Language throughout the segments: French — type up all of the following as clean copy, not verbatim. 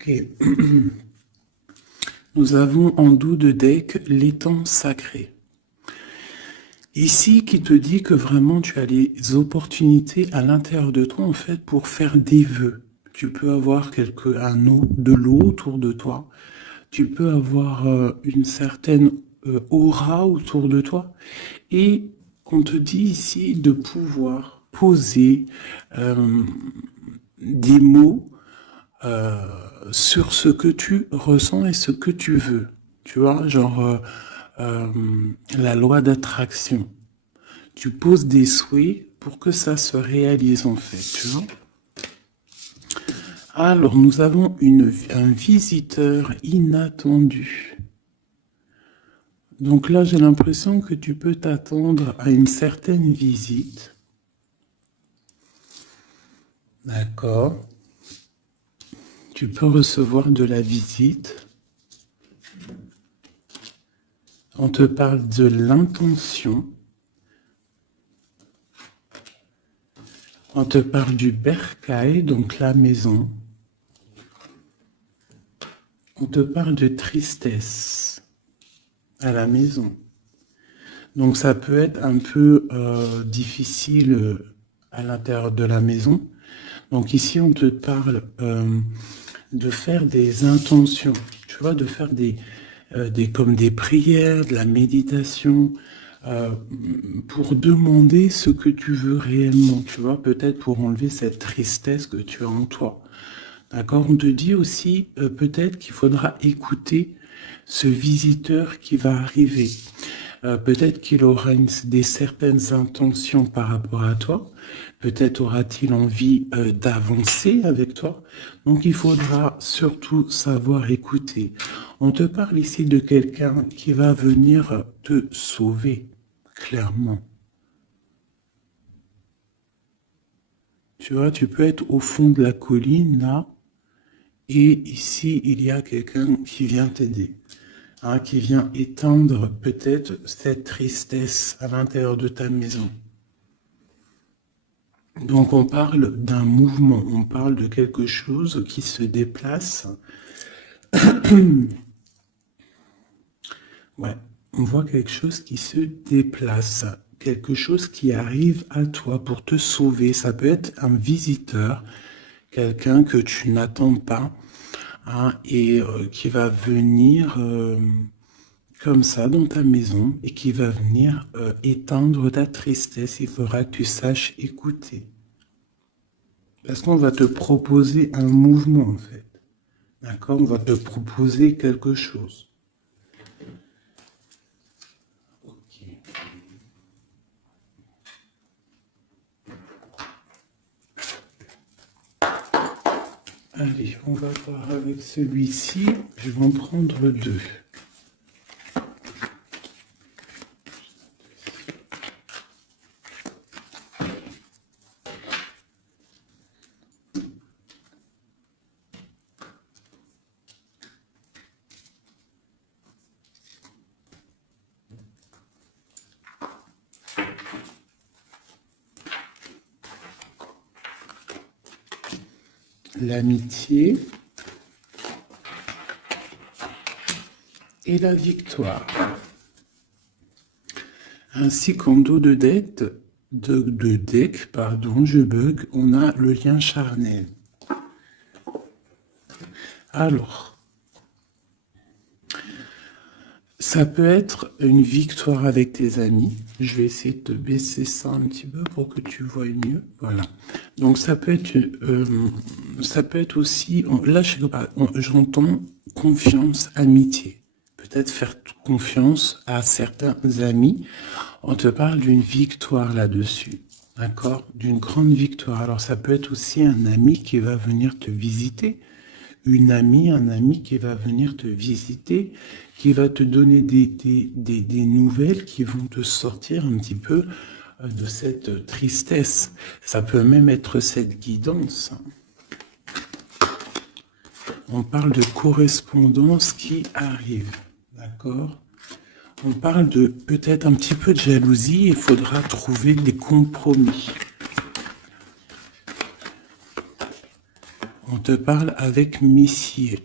Ok. Nous avons en dos de deck l'étang sacré. Ici, qui te dit que vraiment tu as les opportunités à l'intérieur de toi, en fait, pour faire des vœux. Tu peux avoir de l'eau autour de toi. Tu peux avoir une certaine aura autour de toi. Et on te dit ici de pouvoir poser des mots euh, sur ce que tu ressens et ce que tu veux. Tu vois, genre euh, la loi d'attraction. Tu poses des souhaits pour que ça se réalise en fait, tu vois. Alors, nous avons un visiteur inattendu. Donc là, j'ai l'impression que tu peux t'attendre à une certaine visite. D'accord. Tu peux recevoir de la visite. On te parle de l'intention. On te parle du bercail, donc la maison. On te parle de tristesse à la maison. Donc ça peut être un peu difficile à l'intérieur de la maison. Donc ici, on te parle de faire des intentions, tu vois, de faire comme des prières, de la méditation, pour demander ce que tu veux réellement, tu vois, peut-être pour enlever cette tristesse que tu as en toi. D'accord? On te dit aussi peut-être qu'il faudra écouter ce visiteur qui va arriver. Peut-être qu'il aura des certaines intentions par rapport à toi. Peut-être aura-t-il envie d'avancer avec toi. Donc il faudra surtout savoir écouter. On te parle ici de quelqu'un qui va venir te sauver, clairement. Tu vois, tu peux être au fond de la colline, là, et ici, il y a quelqu'un qui vient t'aider. Hein, qui vient éteindre peut-être cette tristesse à l'intérieur de ta maison. Donc on parle d'un mouvement, on parle de quelque chose qui se déplace. Ouais, on voit quelque chose qui se déplace, quelque chose qui arrive à toi pour te sauver. Ça peut être un visiteur, quelqu'un que tu n'attends pas, hein, et qui va venir comme ça dans ta maison et qui va venir éteindre ta tristesse. Il faudra que tu saches écouter. Parce qu'on va te proposer un mouvement en fait. D'accord? On va te proposer quelque chose. Ok. Allez, on va voir avec celui-ci. Je vais en prendre deux. L'amitié et la victoire. Ainsi qu'en dos de deck, je bug, on a le lien charnel. Alors, ça peut être une victoire avec tes amis. Je vais essayer de te baisser ça un petit peu pour que tu vois mieux. Voilà. Donc ça peut être aussi, là j'entends confiance, amitié. Peut-être faire confiance à certains amis. On te parle d'une victoire là-dessus. D'accord? D'une grande victoire. Alors ça peut être aussi un ami qui va venir te visiter. Un ami qui va venir te visiter, qui va te donner des nouvelles qui vont te sortir un petit peu de cette tristesse. Ça peut même être cette guidance. On parle de correspondance qui arrive, d'accord? On parle de peut-être un petit peu de jalousie, il faudra trouver des compromis. On te parle avec Messier.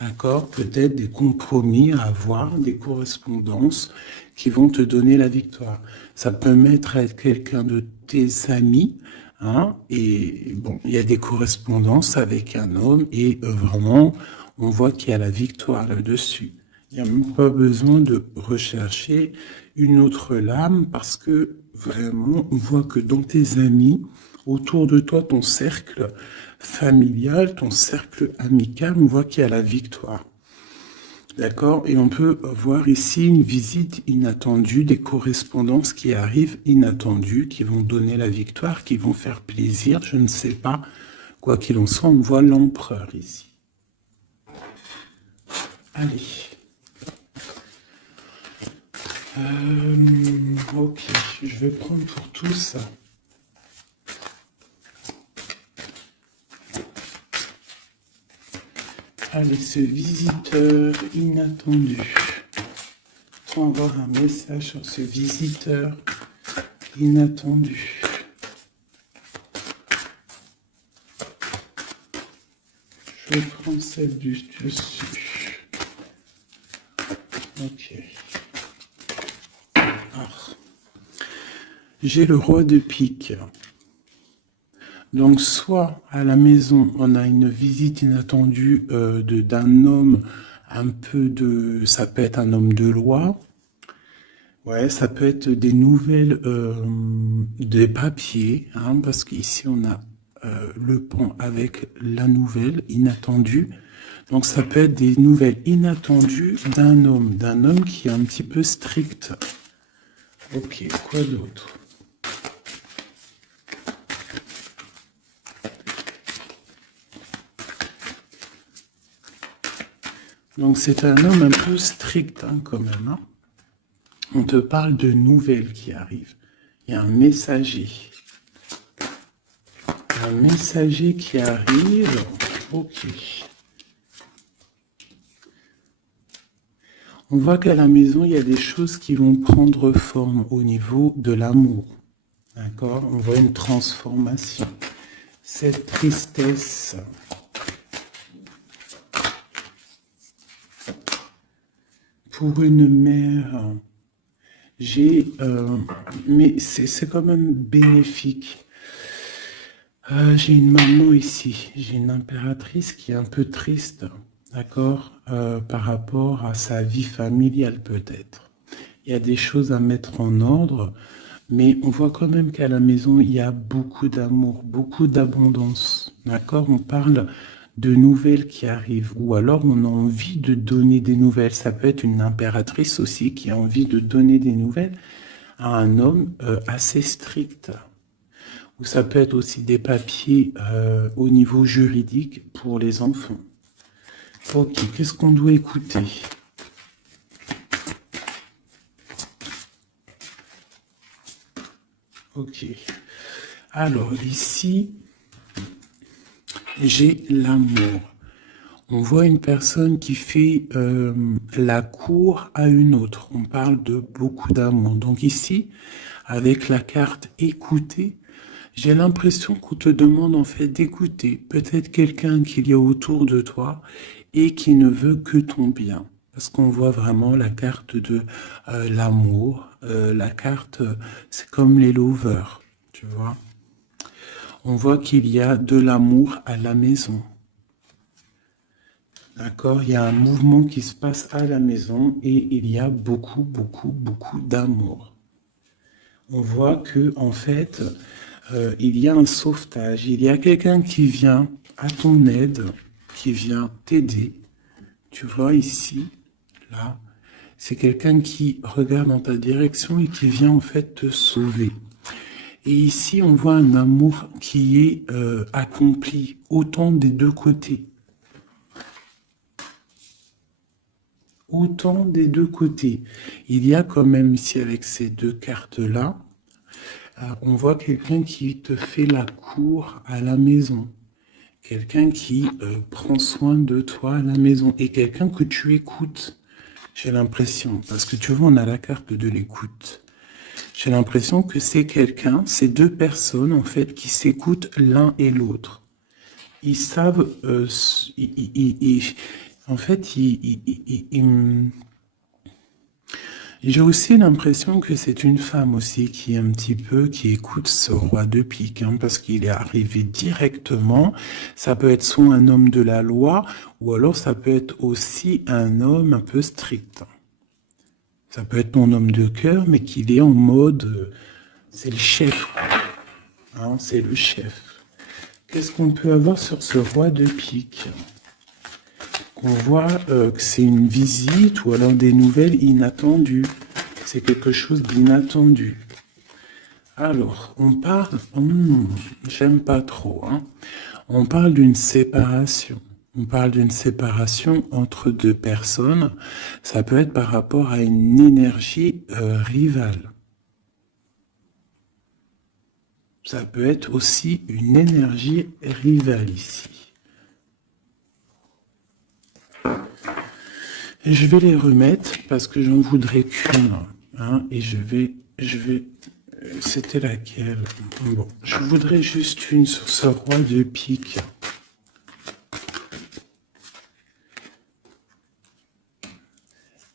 D'accord? Peut-être des compromis à avoir, des correspondances qui vont te donner la victoire. Ça peut être quelqu'un de tes amis, hein, et bon, il y a des correspondances avec un homme, et vraiment, on voit qu'il y a la victoire là-dessus. Il n'y a même pas besoin de rechercher une autre lame, parce que vraiment, on voit que dans tes amis, autour de toi, ton cercle familial, ton cercle amical, on voit qu'il y a la victoire. D'accord? Et on peut voir ici une visite inattendue, des correspondances qui arrivent inattendues, qui vont donner la victoire, qui vont faire plaisir, je ne sais pas. Quoi qu'il en soit, on voit l'empereur ici. Allez. Ok, je vais prendre pour tous. Allez, ce visiteur inattendu. On va avoir un message sur ce visiteur inattendu. Je prends celle du dessus. Ok. J'ai le roi de pique. Donc, soit à la maison, on a une visite inattendue d'un homme, un peu de... Ça peut être un homme de loi. Ouais, ça peut être des nouvelles, des papiers, hein, parce qu'ici, on a le pont avec la nouvelle inattendue. Donc, ça peut être des nouvelles inattendues d'un homme qui est un petit peu strict. Ok, quoi d'autre? Donc c'est un homme un peu strict hein, quand même. Hein. On te parle de nouvelles qui arrivent. Il y a un messager. Un messager qui arrive. Ok. On voit qu'à la maison, il y a des choses qui vont prendre forme au niveau de l'amour. D'accord? On voit une transformation. Cette tristesse... Pour une mère, mais c'est quand même bénéfique. J'ai une maman ici, j'ai une impératrice qui est un peu triste, d'accord, par rapport à sa vie familiale peut-être. Il y a des choses à mettre en ordre, mais on voit quand même qu'à la maison, il y a beaucoup d'amour, beaucoup d'abondance, d'accord? On parle de nouvelles qui arrivent, ou alors on a envie de donner des nouvelles. Ça peut être une impératrice aussi qui a envie de donner des nouvelles à un homme assez strict. Ou ça peut être aussi des papiers au niveau juridique pour les enfants. Ok, qu'est-ce qu'on doit écouter? Ok. Alors ici, j'ai l'amour. On voit une personne qui fait la cour à une autre. On parle de beaucoup d'amour. Donc ici, avec la carte écouter, j'ai l'impression qu'on te demande en fait d'écouter peut-être quelqu'un qu'il y a autour de toi et qui ne veut que ton bien. Parce qu'on voit vraiment la carte de l'amour. La carte, c'est comme les lovers, tu vois. On voit qu'il y a de l'amour à la maison. D'accord, il y a un mouvement qui se passe à la maison et il y a beaucoup, beaucoup, beaucoup d'amour. On voit que en fait, il y a un sauvetage, il y a quelqu'un qui vient à ton aide, qui vient t'aider. Tu vois ici, là, c'est quelqu'un qui regarde dans ta direction et qui vient en fait te sauver. Et ici, on voit un amour qui est accompli autant des deux côtés. Autant des deux côtés. Il y a quand même ici avec ces deux cartes-là, on voit quelqu'un qui te fait la cour à la maison. Quelqu'un qui prend soin de toi à la maison. Et quelqu'un que tu écoutes, j'ai l'impression. Parce que tu vois, on a la carte de l'écoute. J'ai l'impression que c'est quelqu'un, c'est deux personnes en fait, qui s'écoutent l'un et l'autre. ils savent, en fait, j'ai aussi l'impression que c'est une femme aussi qui est un petit peu, qui écoute ce roi de pique, hein, parce qu'il est arrivé directement. Ça peut être soit un homme de la loi, ou alors ça peut être aussi un homme un peu strict. Ça peut être ton homme de cœur, mais qu'il est en mode, c'est le chef, hein, c'est le chef. Qu'est-ce qu'on peut avoir sur ce roi de pique? On voit que c'est une visite ou alors des nouvelles inattendues. C'est quelque chose d'inattendu. Alors, on parle... j'aime pas trop. Hein. On parle d'une séparation. On parle d'une séparation entre deux personnes. Ça peut être par rapport à une énergie rivale. Ça peut être aussi une énergie rivale ici. Et je vais les remettre parce que j'en voudrais qu'une. Hein, et je vais, c'était laquelle? Bon, je voudrais juste une sur ce roi de pique.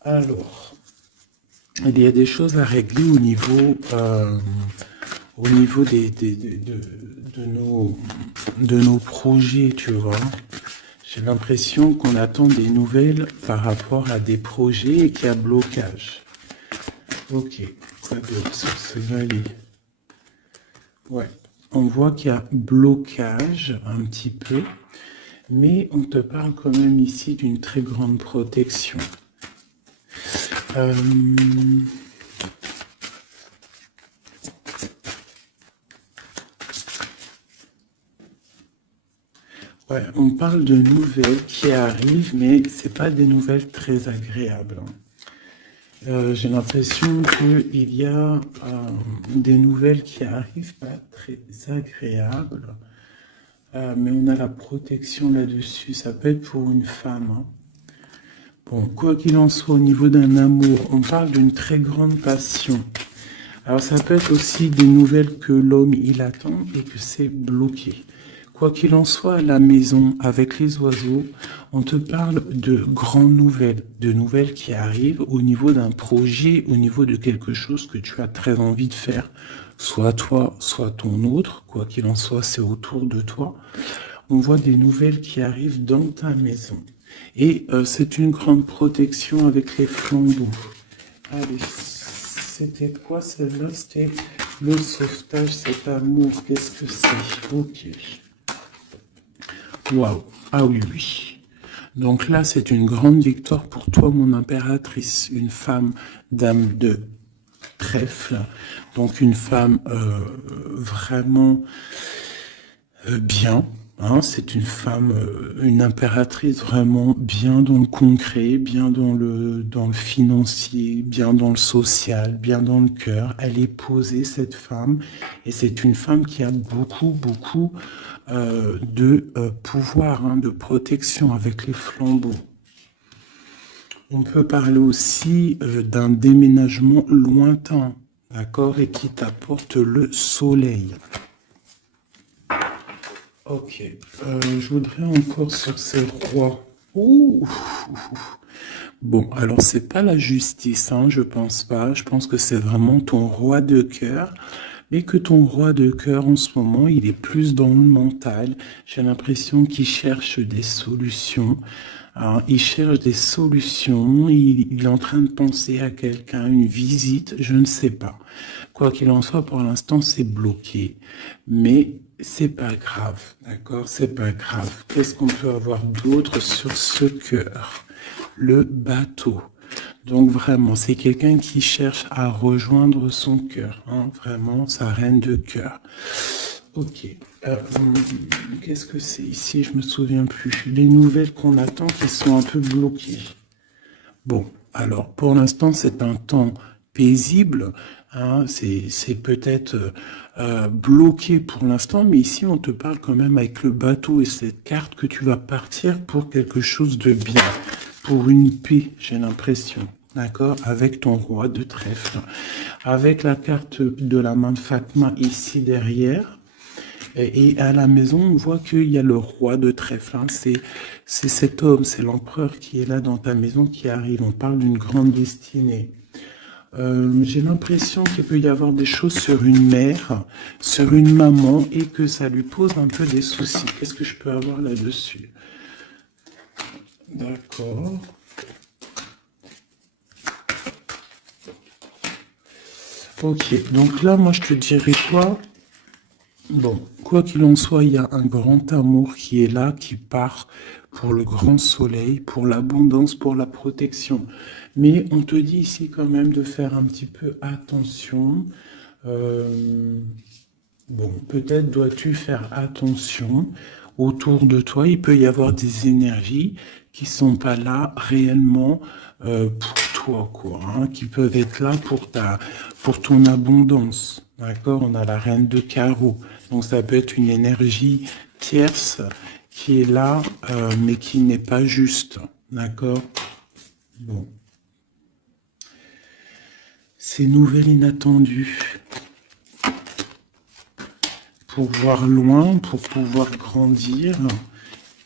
Alors, il y a des choses à régler au niveau de nos projets, tu vois. J'ai l'impression qu'on attend des nouvelles par rapport à des projets et qu'il y a blocage. Ok, quoi d'autre sur ce valet? Ouais, on voit qu'il y a blocage un petit peu, mais on te parle quand même ici d'une très grande protection. Ouais, on parle de nouvelles qui arrivent, mais c'est pas des nouvelles très agréables. J'ai l'impression qu'il y a des nouvelles qui arrivent pas très agréables, mais on a la protection là-dessus. Ça peut être pour une femme. Hein. Bon, quoi qu'il en soit, au niveau d'un amour, on parle d'une très grande passion. Alors ça peut être aussi des nouvelles que l'homme il attend et que c'est bloqué. Quoi qu'il en soit, à la maison, avec les oiseaux, on te parle de grandes nouvelles, de nouvelles qui arrivent au niveau d'un projet, au niveau de quelque chose que tu as très envie de faire, soit toi, soit ton autre, quoi qu'il en soit, c'est autour de toi. On voit des nouvelles qui arrivent dans ta maison. Et c'est une grande protection avec les flambeaux. Allez, c'était quoi celle-là? C'était le sauvetage, cet amour, qu'est-ce que c'est? Ok. Waouh, ah oui, oui. Donc là, c'est une grande victoire pour toi, mon impératrice, une femme dame de trèfle, donc une femme vraiment bien. Hein, c'est une femme, une impératrice vraiment bien dans le concret, bien dans le financier, bien dans le social, bien dans le cœur. Elle est posée, cette femme, et c'est une femme qui a beaucoup de pouvoir, hein, de protection avec les flambeaux. On peut parler aussi d'un déménagement lointain, d'accord, et qui t'apporte le soleil. Ok, je voudrais encore sur ces rois. Ouh. Bon, alors c'est pas la justice, hein, je pense pas. Je pense que c'est vraiment ton roi de cœur. Mais que ton roi de cœur, en ce moment, il est plus dans le mental. J'ai l'impression qu'il cherche des solutions. Alors, il cherche des solutions. Il est en train de penser à quelqu'un, une visite, je ne sais pas. Quoi qu'il en soit, pour l'instant, c'est bloqué. Mais c'est pas grave, d'accord? C'est pas grave. Qu'est-ce qu'on peut avoir d'autre sur ce cœur? Le bateau. Donc vraiment, c'est quelqu'un qui cherche à rejoindre son cœur, hein, vraiment, sa reine de cœur. Ok. Qu'est-ce que c'est ici? Je me souviens plus. Les nouvelles qu'on attend qui sont un peu bloquées. Bon, alors pour l'instant, c'est un temps paisible. Hein, c'est peut-être bloqué pour l'instant, mais ici, on te parle quand même avec le bateau et cette carte que tu vas partir pour quelque chose de bien. Pour une paix, j'ai l'impression, d'accord, avec ton roi de trèfle, avec la carte de la main de Fatma ici derrière, Et à la maison, on voit qu'il y a le roi de trèfle. Hein. C'est cet homme, c'est l'empereur qui est là dans ta maison qui arrive. On parle d'une grande destinée. J'ai l'impression qu'il peut y avoir des choses sur une mère, sur une maman, et que ça lui pose un peu des soucis. Qu'est-ce que je peux avoir là-dessus? D'accord. Ok, donc là, moi, je te dirais quoi? Bon, quoi qu'il en soit, il y a un grand amour qui est là, qui part pour le grand soleil, pour l'abondance, pour la protection. Mais on te dit ici quand même de faire un petit peu attention. Euh, Bon, peut-être dois-tu faire attention autour de toi. Il peut y avoir des énergies qui sont pas là réellement pour toi, quoi, hein, qui peuvent être là pour ton abondance. D'accord? On a la reine de carreau. Donc ça peut être une énergie tierce qui est là, mais qui n'est pas juste. D'accord? Bon. Ces nouvelles inattendues. Pour voir loin, pour pouvoir grandir.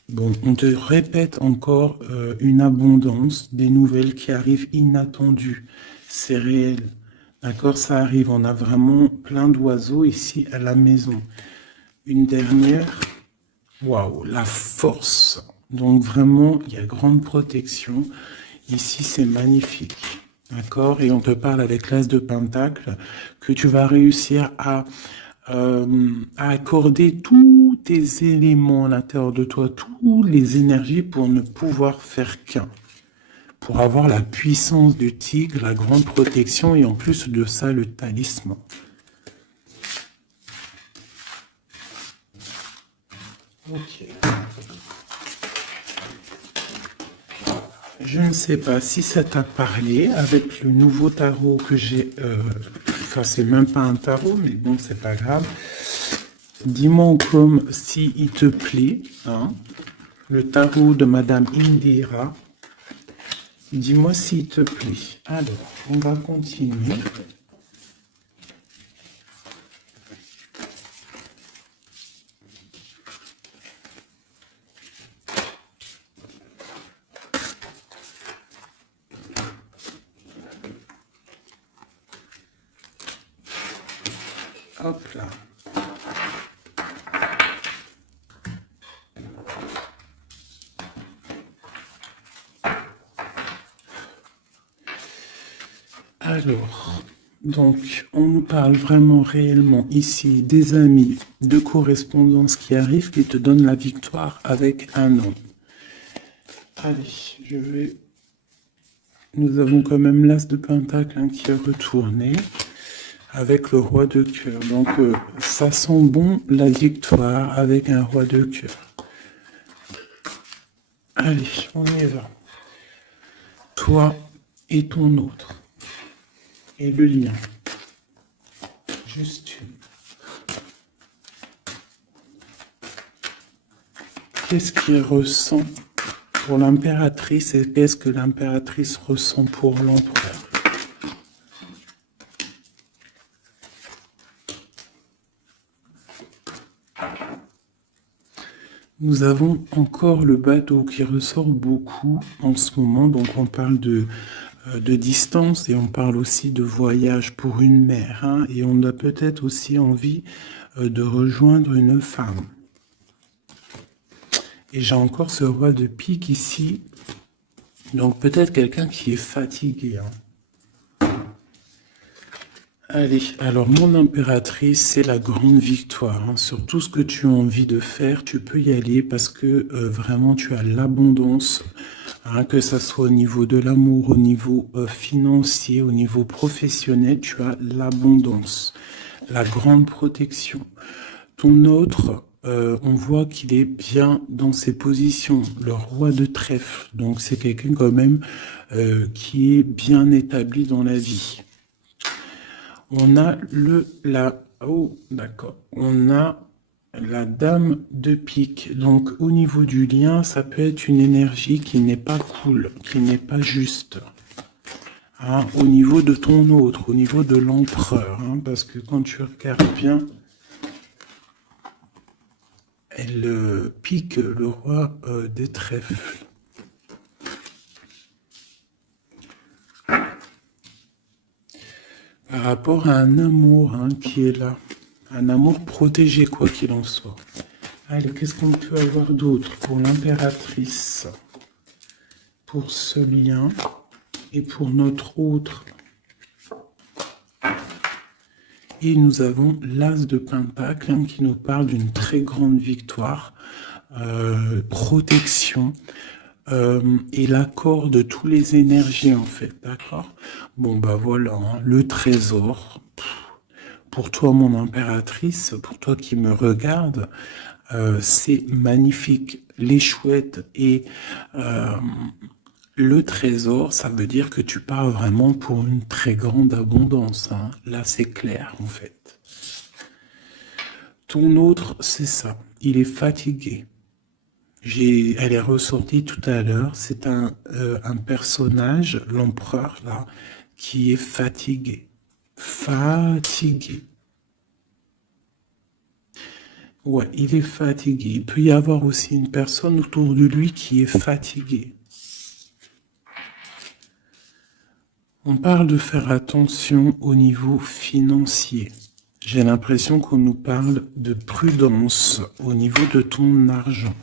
Bon, on te répète encore une abondance, des nouvelles qui arrivent inattendues. C'est réel. D'accord, ça arrive. On a vraiment plein d'oiseaux ici à la maison. Une dernière. Waouh, la force. Donc vraiment, il y a grande protection. Ici, c'est magnifique. D'accord? Et on te parle avec l'As de Pentacle que tu vas réussir à accorder tous tes éléments à l'intérieur de toi, toutes les énergies pour ne pouvoir faire qu'un. Pour avoir la puissance du tigre, la grande protection et en plus de ça, le talisman. Ok. Je ne sais pas si ça t'a parlé avec le nouveau tarot que j'ai. Enfin, c'est même pas un tarot, mais bon, c'est pas grave. Dis-moi comme si il te plaît, hein, le tarot de Madame Indira. Dis-moi s'il te plaît. Alors, on va continuer. Hop là. Alors, donc, on nous parle vraiment réellement ici des amis de correspondance qui arrivent, qui te donnent la victoire avec un homme. Allez, je vais... Nous avons quand même l'As de Pentacle hein, qui est retourné avec le roi de cœur. Donc, ça sent bon la victoire avec un roi de cœur. Allez, on y va. Toi et ton autre. Et le lien. Juste une. Qu'est-ce qu'il ressent pour l'impératrice et qu'est-ce que l'impératrice ressent pour l'empereur? Nous avons encore le bateau qui ressort beaucoup en ce moment, donc on parle de distance et on parle aussi de voyage pour une mère, hein, et on a peut-être aussi envie de rejoindre une femme. Et j'ai encore ce roi de pique ici, donc peut-être quelqu'un qui est fatigué. Hein. Allez, alors mon impératrice, c'est la grande victoire. Hein. Sur tout ce que tu as envie de faire, tu peux y aller parce que vraiment tu as l'abondance, hein, que ça soit au niveau de l'amour, au niveau financier, au niveau professionnel, tu as l'abondance, la grande protection. Ton autre, on voit qu'il est bien dans ses positions, le roi de trèfle. Donc c'est quelqu'un quand même qui est bien établi dans la vie. On a on a la dame de pique. Donc, au niveau du lien, ça peut être une énergie qui n'est pas cool, qui n'est pas juste. Hein, au niveau de ton autre, au niveau de l'empereur. Hein, parce que quand tu regardes bien, elle pique le roi des trèfles. Par rapport à un amour qui est là. Un amour protégé, quoi qu'il en soit. Allez, qu'est-ce qu'on peut avoir d'autre pour l'impératrice? Pour ce lien et pour notre autre. Et nous avons l'As de Pentacle qui nous parle d'une très grande victoire, protection et l'accord de toutes les énergies en fait, d'accord? Bon bah voilà, le trésor. Pour toi mon impératrice, pour toi qui me regarde, c'est magnifique. Les chouettes et le trésor, ça veut dire que tu pars vraiment pour une très grande abondance. Là, c'est clair, en fait. Ton autre, c'est ça. Il est fatigué. Elle est ressortie tout à l'heure. C'est un personnage, l'empereur, là, qui est fatigué. Fatigué. Ouais, il est fatigué. Il peut y avoir aussi une personne autour de lui qui est fatiguée. On parle de faire attention au niveau financier. J'ai l'impression qu'on nous parle de prudence au niveau de ton argent.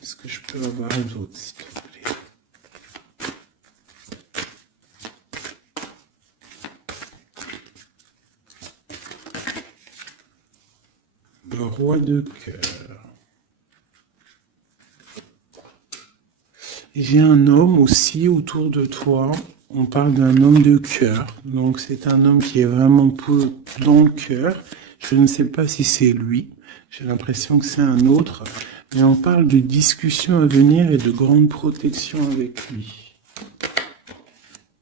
Qu'est-ce que je peux avoir d'autre, s'il te plaît? Le roi de cœur. J'ai un homme aussi autour de toi. On parle d'un homme de cœur. Donc c'est un homme qui est vraiment dans le cœur. Je ne sais pas si c'est lui. J'ai l'impression que c'est un autre. Mais on parle de discussions à venir et de grande protection avec lui.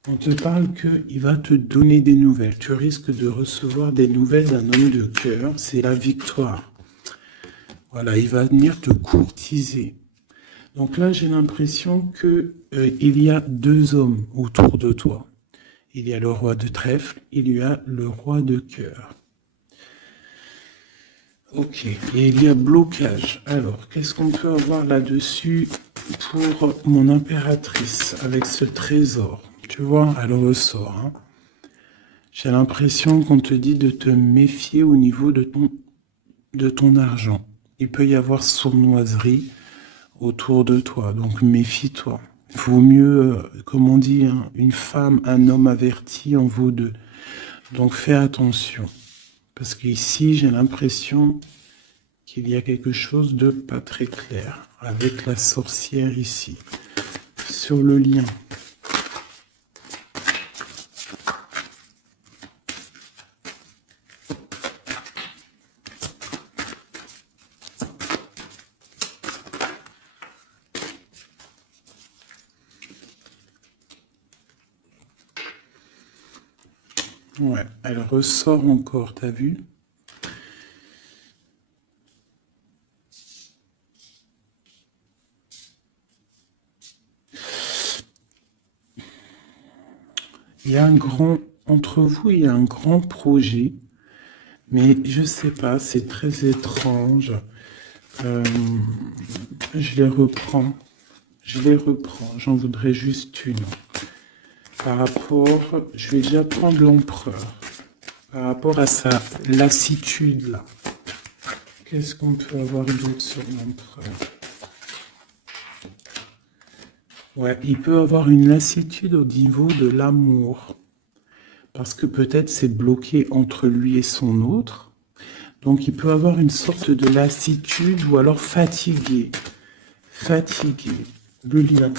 On te parle qu'il va te donner des nouvelles. Tu risques de recevoir des nouvelles d'un homme de cœur. C'est la victoire. Voilà, il va venir te courtiser. Donc là, j'ai l'impression qu'il y a deux hommes autour de toi. Il y a le roi de trèfle, il y a le roi de cœur. Ok, et il y a blocage. Alors, qu'est-ce qu'on peut avoir là-dessus pour mon impératrice avec ce trésor? Tu vois, elle ressort. J'ai l'impression qu'on te dit de te méfier au niveau de ton argent. Il peut y avoir sournoiserie autour de toi, donc méfie-toi. Il vaut mieux, comme on dit, une femme, un homme averti en vaut deux. Donc fais attention. Parce qu'ici, j'ai l'impression qu'il y a quelque chose de pas très clair avec la sorcière ici. Sur le lien. Ouais, elle ressort encore, t'as vu? Il y a entre vous, il y a un grand projet, mais je sais pas, c'est très étrange. Je les reprends, j'en voudrais juste une. Par rapport, je vais déjà prendre l'empereur. Par rapport à sa lassitude là. Qu'est-ce qu'on peut avoir d'autre sur l'empereur? Ouais, il peut avoir une lassitude au niveau de l'amour. Parce que peut-être c'est bloqué entre lui et son autre. Donc il peut avoir une sorte de lassitude ou alors fatigué. Fatigué. Le lien.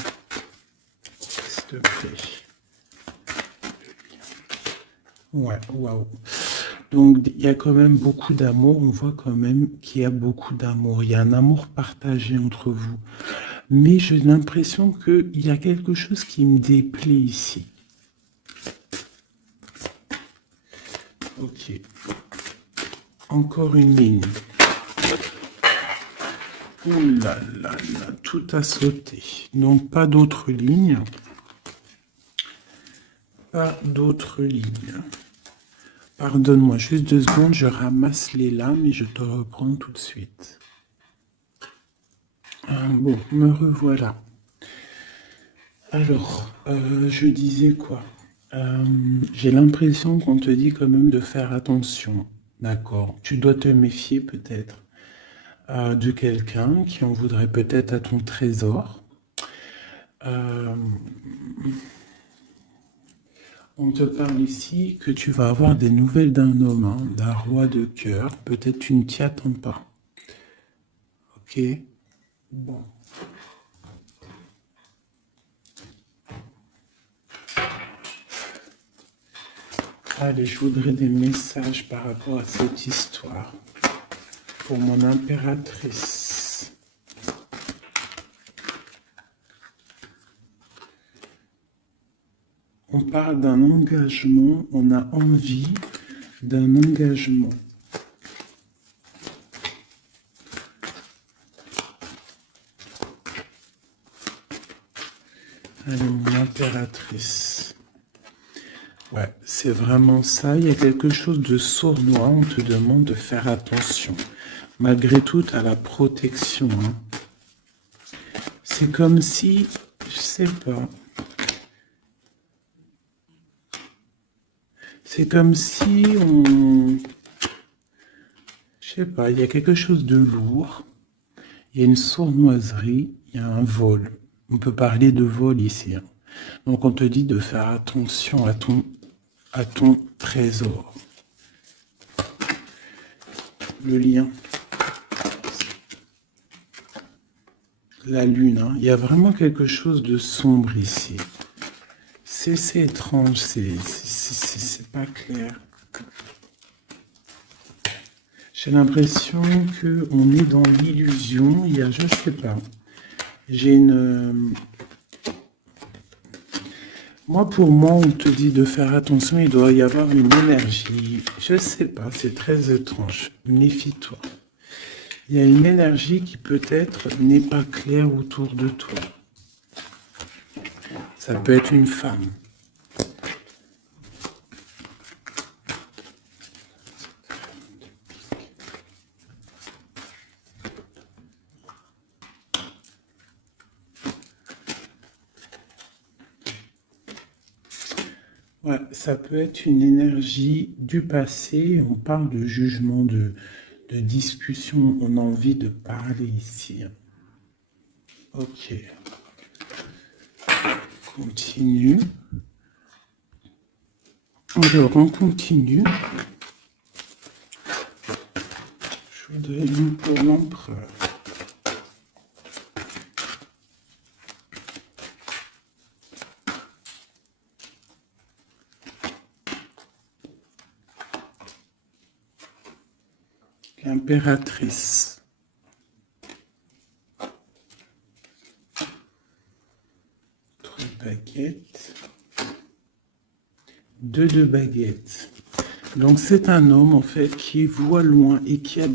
S'il te plaît. Ouais, waouh. Donc il y a quand même beaucoup d'amour. On voit quand même qu'il y a beaucoup d'amour. Il y a un amour partagé entre vous. Mais j'ai l'impression qu'il y a quelque chose qui me déplaît ici. Ok. Encore une ligne. Ouh là là là, tout a sauté. Donc pas d'autres lignes. Pas d'autres lignes. Pardonne-moi, juste 2 secondes, je ramasse les lames et je te reprends tout de suite. Bon, me revoilà. Alors, je disais quoi? J'ai l'impression qu'on te dit quand même de faire attention. D'accord. Tu dois te méfier peut-être de quelqu'un qui en voudrait peut-être à ton trésor. Euh, on te parle ici que tu vas avoir des nouvelles d'un homme, hein, d'un roi de cœur. Peut-être tu ne t'y attends pas. Ok? Bon. Allez, je voudrais des messages par rapport à cette histoire. Pour mon impératrice. On parle d'un engagement, on a envie d'un engagement. Allez, mon impératrice. Ouais, c'est vraiment ça. Il y a quelque chose de sournois. On te demande de faire attention. Malgré tout, à la protection. Hein. C'est comme si, je sais pas. C'est comme si on... Je sais pas, il y a quelque chose de lourd. Il y a une sournoiserie, il y a un vol. On peut parler de vol ici. Hein. Donc on te dit de faire attention à ton trésor. Le lien. La lune. Hein. Il y a vraiment quelque chose de sombre ici. C'est étrange, c'est pas clair. J'ai l'impression qu'on est dans l'illusion. Il y a, je sais pas. J'ai une... Pour moi, on te dit de faire attention, il doit y avoir une énergie. Je sais pas, c'est très étrange. Méfie-toi. Il y a une énergie qui peut-être n'est pas claire autour de toi. Ça peut être une femme. Ouais, ça peut être une énergie du passé. On parle de jugement, de discussion. On a envie de parler ici. Ok. Continue. Alors, on continue. Je voudrais une pour l'empereur. L'impératrice. 3 baguettes. 2 de baguettes. Donc c'est un homme en fait qui voit loin et qui a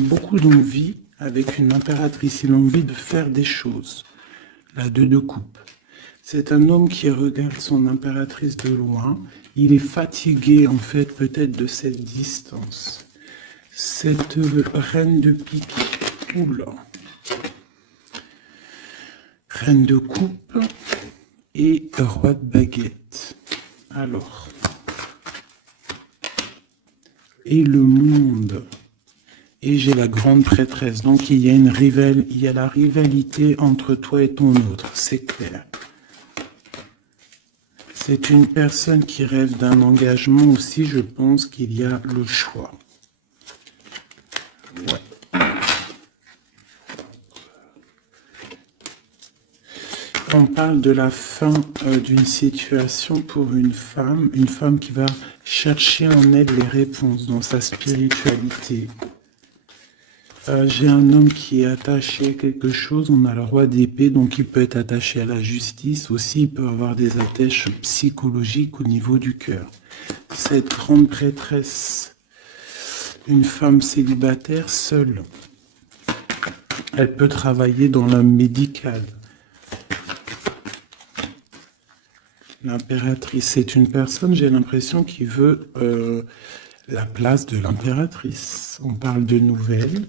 beaucoup d'envie avec une impératrice. Il a envie de faire des choses. La 2 de coupe. C'est un homme qui regarde son impératrice de loin. Il est fatigué en fait peut-être de cette distance. Cette reine de pique. Oula. Reine de coupe et roi de baguette. Alors. Et le monde. Et j'ai la grande prêtresse. Donc il y a la rivalité entre toi et ton autre. C'est clair. C'est une personne qui rêve d'un engagement aussi. Je pense qu'il y a le choix. Ouais. On parle de la fin d'une situation pour une femme qui va chercher en elle les réponses dans sa spiritualité. J'ai un homme qui est attaché à quelque chose, on a le roi d'épée, donc il peut être attaché à la justice, aussi il peut avoir des attaches psychologiques au niveau du cœur. Cette grande prêtresse, une femme célibataire seule, elle peut travailler dans le médical. L'impératrice, c'est une personne, j'ai l'impression, qui veut la place de l'impératrice. On parle de nouvelles.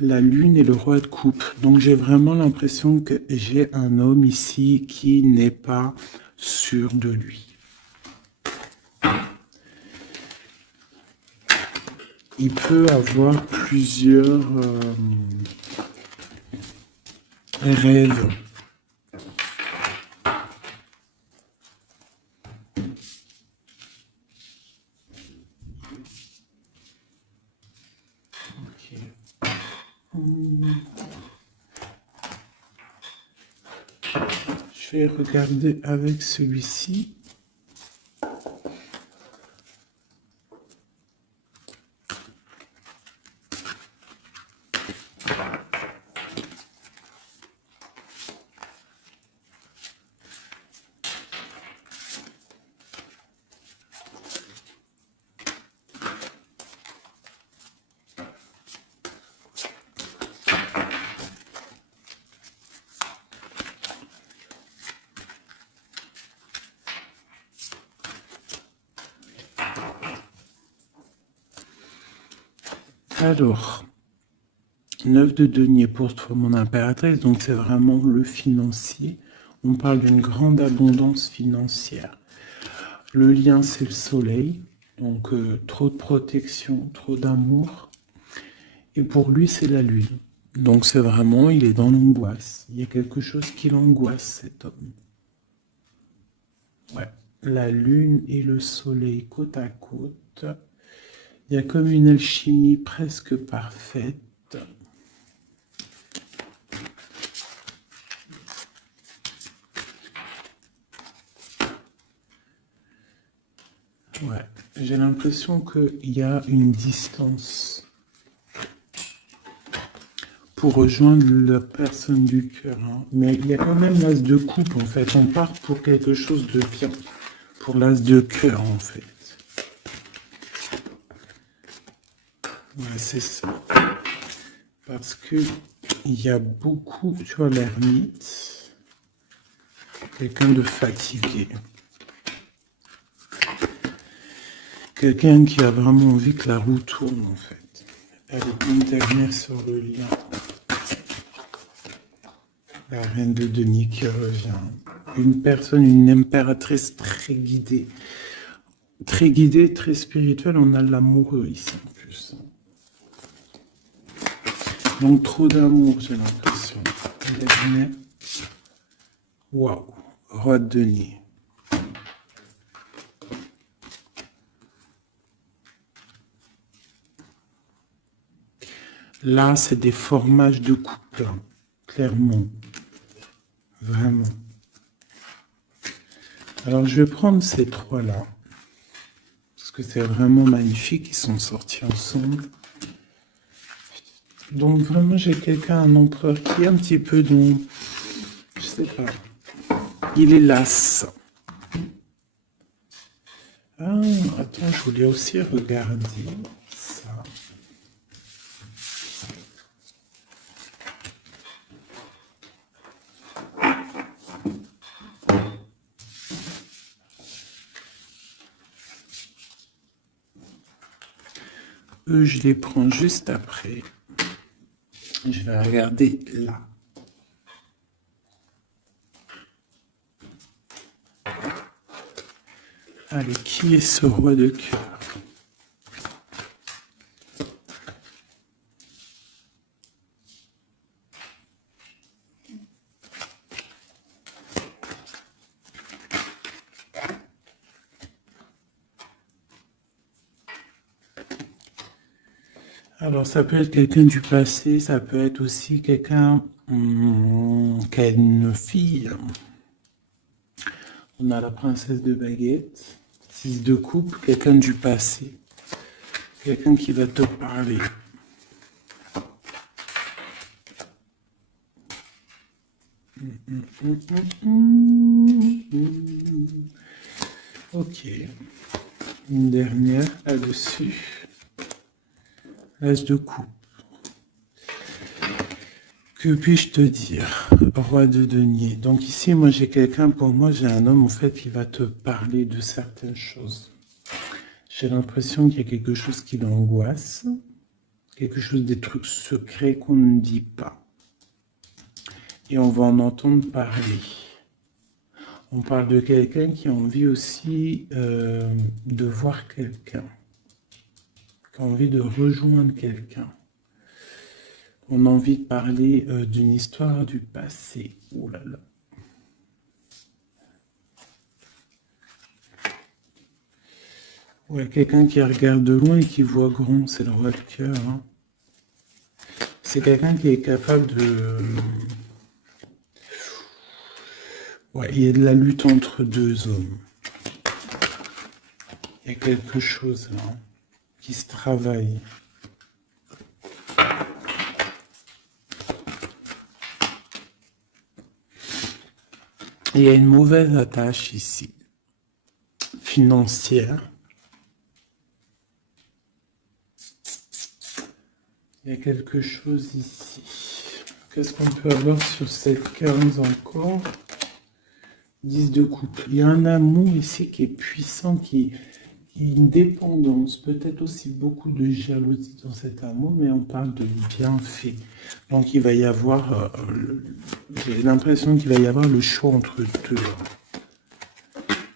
La lune et le roi de coupe. Donc j'ai vraiment l'impression que j'ai un homme ici qui n'est pas sûr de lui. Il peut avoir plusieurs rêves. Je vais regarder avec celui-ci. Alors, 9 de denier pour toi, mon impératrice, donc c'est vraiment le financier. On parle d'une grande abondance financière. Le lien, c'est le soleil, donc trop de protection, trop d'amour. Et pour lui, c'est la lune. Donc c'est vraiment, il est dans l'angoisse. Il y a quelque chose qui l'angoisse, cet homme. Ouais, la lune et le soleil côte à côte. Il y a comme une alchimie presque parfaite. Ouais, j'ai l'impression qu'il y a une distance pour rejoindre la personne du cœur. Hein. Mais il y a quand même l'as de coupe, en fait. On part pour quelque chose de bien. Pour l'as de cœur, en fait. Ouais, c'est ça. Parce que il y a beaucoup, tu vois, l'ermite, quelqu'un de fatigué. Quelqu'un qui a vraiment envie que la roue tourne, en fait. Allez, une dernière sur le lien. La reine de denier qui revient. Une personne, une impératrice très guidée. Très guidée, très spirituelle. On a l'amoureux ici, en plus. Donc, trop d'amour, j'ai l'impression. Dernière. Waouh. Roi de denier. Là, c'est des formages de couple, hein, clairement. Vraiment. Alors, je vais prendre ces trois-là. Parce que c'est vraiment magnifique. Ils sont sortis ensemble. Donc, vraiment, j'ai quelqu'un, un empereur qui est un petit peu dans... Je sais pas. Il est las. Ah, attends, je voulais aussi regarder ça. Eux, je les prends juste après. Je vais regarder là. Allez, qui est ce roi de cœur? Alors, ça peut être quelqu'un du passé, ça peut être aussi quelqu'un qui a une fille. On a la princesse de baguette, 6 de coupe, quelqu'un du passé, quelqu'un qui va te parler. Ok, une dernière là-dessus. L'as de coupe. Que puis-je te dire, roi de denier? Donc ici, moi j'ai quelqu'un, pour moi j'ai un homme en fait qui va te parler de certaines choses. J'ai l'impression qu'il y a quelque chose qui l'angoisse, quelque chose, des trucs secrets qu'on ne dit pas. Et on va en entendre parler. On parle de quelqu'un qui a envie aussi de voir quelqu'un, qui a envie de rejoindre quelqu'un. On a envie de parler d'une histoire du passé. Oh là là. Ouais, quelqu'un qui regarde de loin et qui voit grand, c'est le roi de cœur. Hein. C'est quelqu'un qui est capable de... Ouais, il y a de la lutte entre deux hommes. Il y a quelque chose là, hein, qui se travaille. Il y a une mauvaise attache ici, financière. Il y a quelque chose ici. Qu'est-ce qu'on peut avoir sur cette case encore? 10 de coupe. Il y a un amour ici qui est puissant, qui est une dépendance, peut-être aussi beaucoup de jalousie dans cet amour, mais on parle de bienfait. Donc il va y avoir, j'ai l'impression qu'il va y avoir le choix entre deux.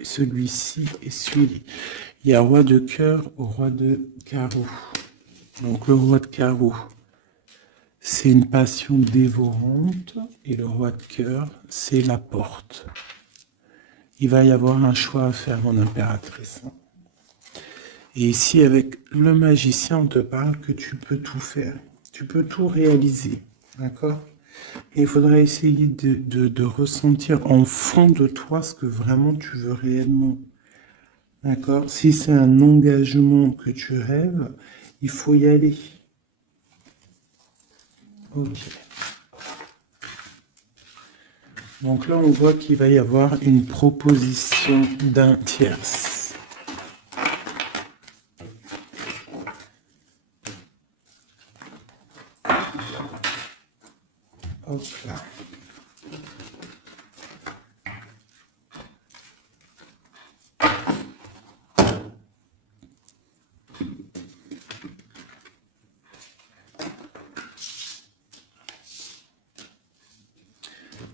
Celui-ci et celui-ci. Il y a roi de cœur au roi de carreau. Donc le roi de carreau, c'est une passion dévorante, et le roi de cœur, c'est la porte. Il va y avoir un choix à faire, mon impératrice. Et ici, avec le magicien, on te parle que tu peux tout faire. Tu peux tout réaliser. D'accord? Et il faudra essayer de ressentir en fond de toi ce que vraiment tu veux réellement. D'accord? Si c'est un engagement que tu rêves, il faut y aller. Ok. Donc là, on voit qu'il va y avoir une proposition d'un tierce. Hop là.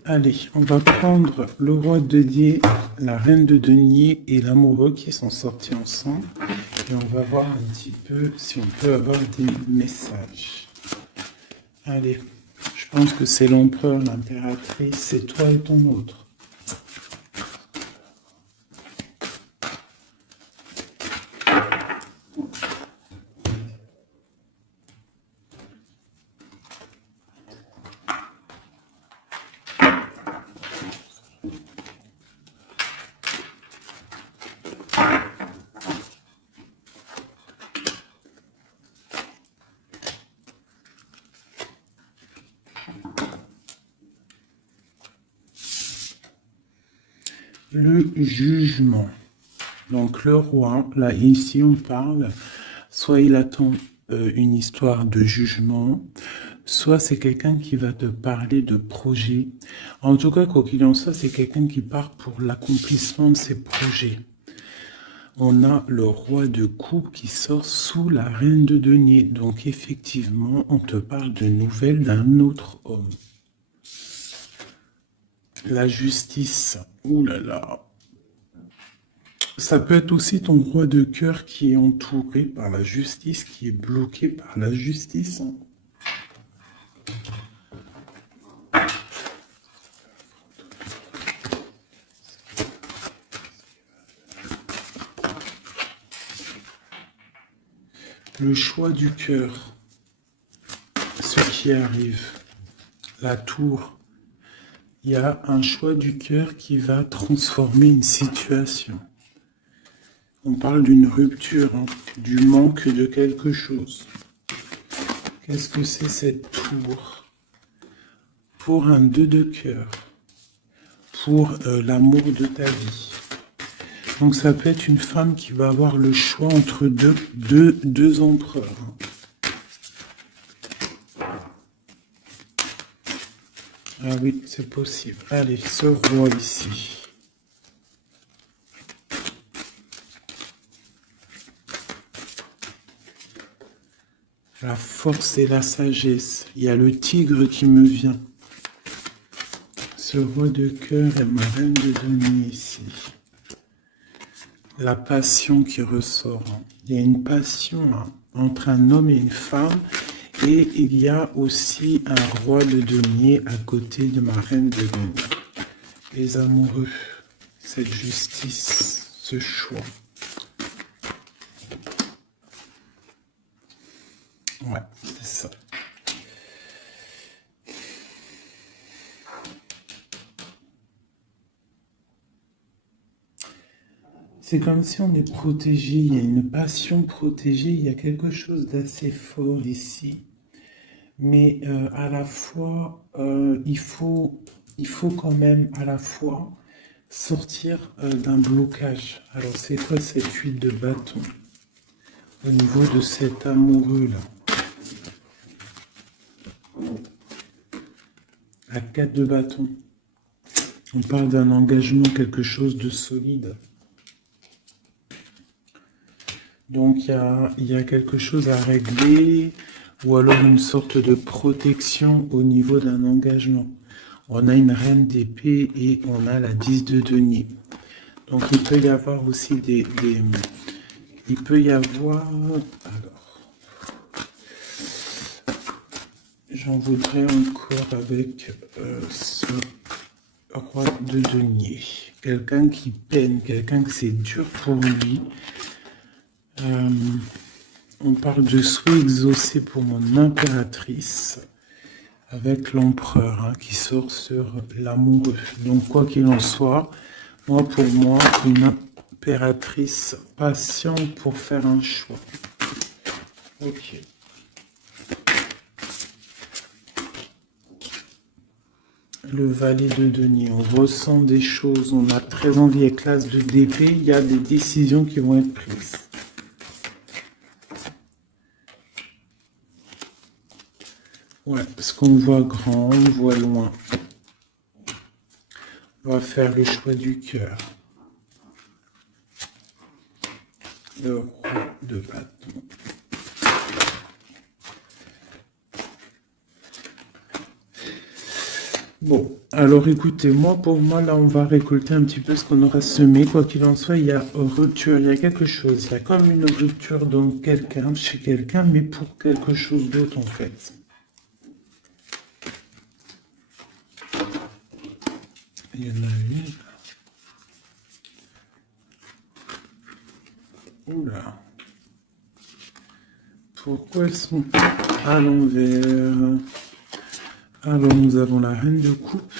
Allez, on va prendre le roi de denier, la reine de denier et l'amoureux qui sont sortis ensemble. Et on va voir un petit peu si on peut avoir des messages. Allez, je pense que c'est l'empereur, l'impératrice, c'est toi et ton autre. Le jugement. Donc le roi, là ici on parle, soit il attend une histoire de jugement, soit c'est quelqu'un qui va te parler de projet. En tout cas, quoi qu'il en soit, c'est quelqu'un qui part pour l'accomplissement de ses projets. On a le roi de coupe qui sort sous la reine de denier. Donc effectivement, on te parle de nouvelles d'un autre homme. La justice, ouh là là. Ça peut être aussi ton roi de cœur qui est entouré par la justice, qui est bloqué par la justice. Le choix du cœur, ce qui arrive, la tour. Il y a un choix du cœur qui va transformer une situation. On parle d'une rupture, hein, du manque de quelque chose. Qu'est-ce que c'est cette tour? Pour un 2 de cœur, pour l'amour de ta vie. Donc ça peut être une femme qui va avoir le choix entre deux empereurs. Ah oui, c'est possible. Allez, ce roi ici. La force et la sagesse. Il y a le tigre qui me vient. Ce roi de cœur et ma reine de denier ici. La passion qui ressort. Il y a une passion entre un homme et une femme. Et il y a aussi un roi de denier à côté de ma reine de denier. Les amoureux, cette justice, ce choix. Ouais, c'est ça. C'est comme si on est protégé, il y a une passion protégée, il y a quelque chose d'assez fort ici. Mais à la fois, il faut quand même à la fois sortir d'un blocage. Alors c'est quoi cette huile de bâton au niveau de cet amoureux-là? À 4 de bâton. On parle d'un engagement, quelque chose de solide. Donc il y a quelque chose à régler, ou alors une sorte de protection au niveau d'un engagement. On a une reine d'épée et on a la 10 de denier. Donc il peut y avoir aussi il peut y avoir... Alors, j'en voudrais encore avec ce roi de denier. Quelqu'un qui peine, quelqu'un que c'est dur pour lui. On parle de souhait exaucé pour mon impératrice avec l'empereur qui sort sur l'amoureux. Donc quoi qu'il en soit, pour moi, une impératrice patiente pour faire un choix. Ok. Le valet de denier, on ressent des choses, on a très envie avec l'as de d'épée, il y a des décisions qui vont être prises. Ouais, parce qu'on voit grand, on voit loin. On va faire le choix du cœur. Le roi de bâton. Bon, alors écoutez, pour moi, là, on va récolter un petit peu ce qu'on aura semé. Quoi qu'il en soit, il y a rupture, il y a quelque chose. Il y a comme une rupture dans quelqu'un, chez quelqu'un, mais pour quelque chose d'autre, en fait. Il y en a une. Oula. Pourquoi elles sont à l'envers? Alors, nous avons la reine de coupe.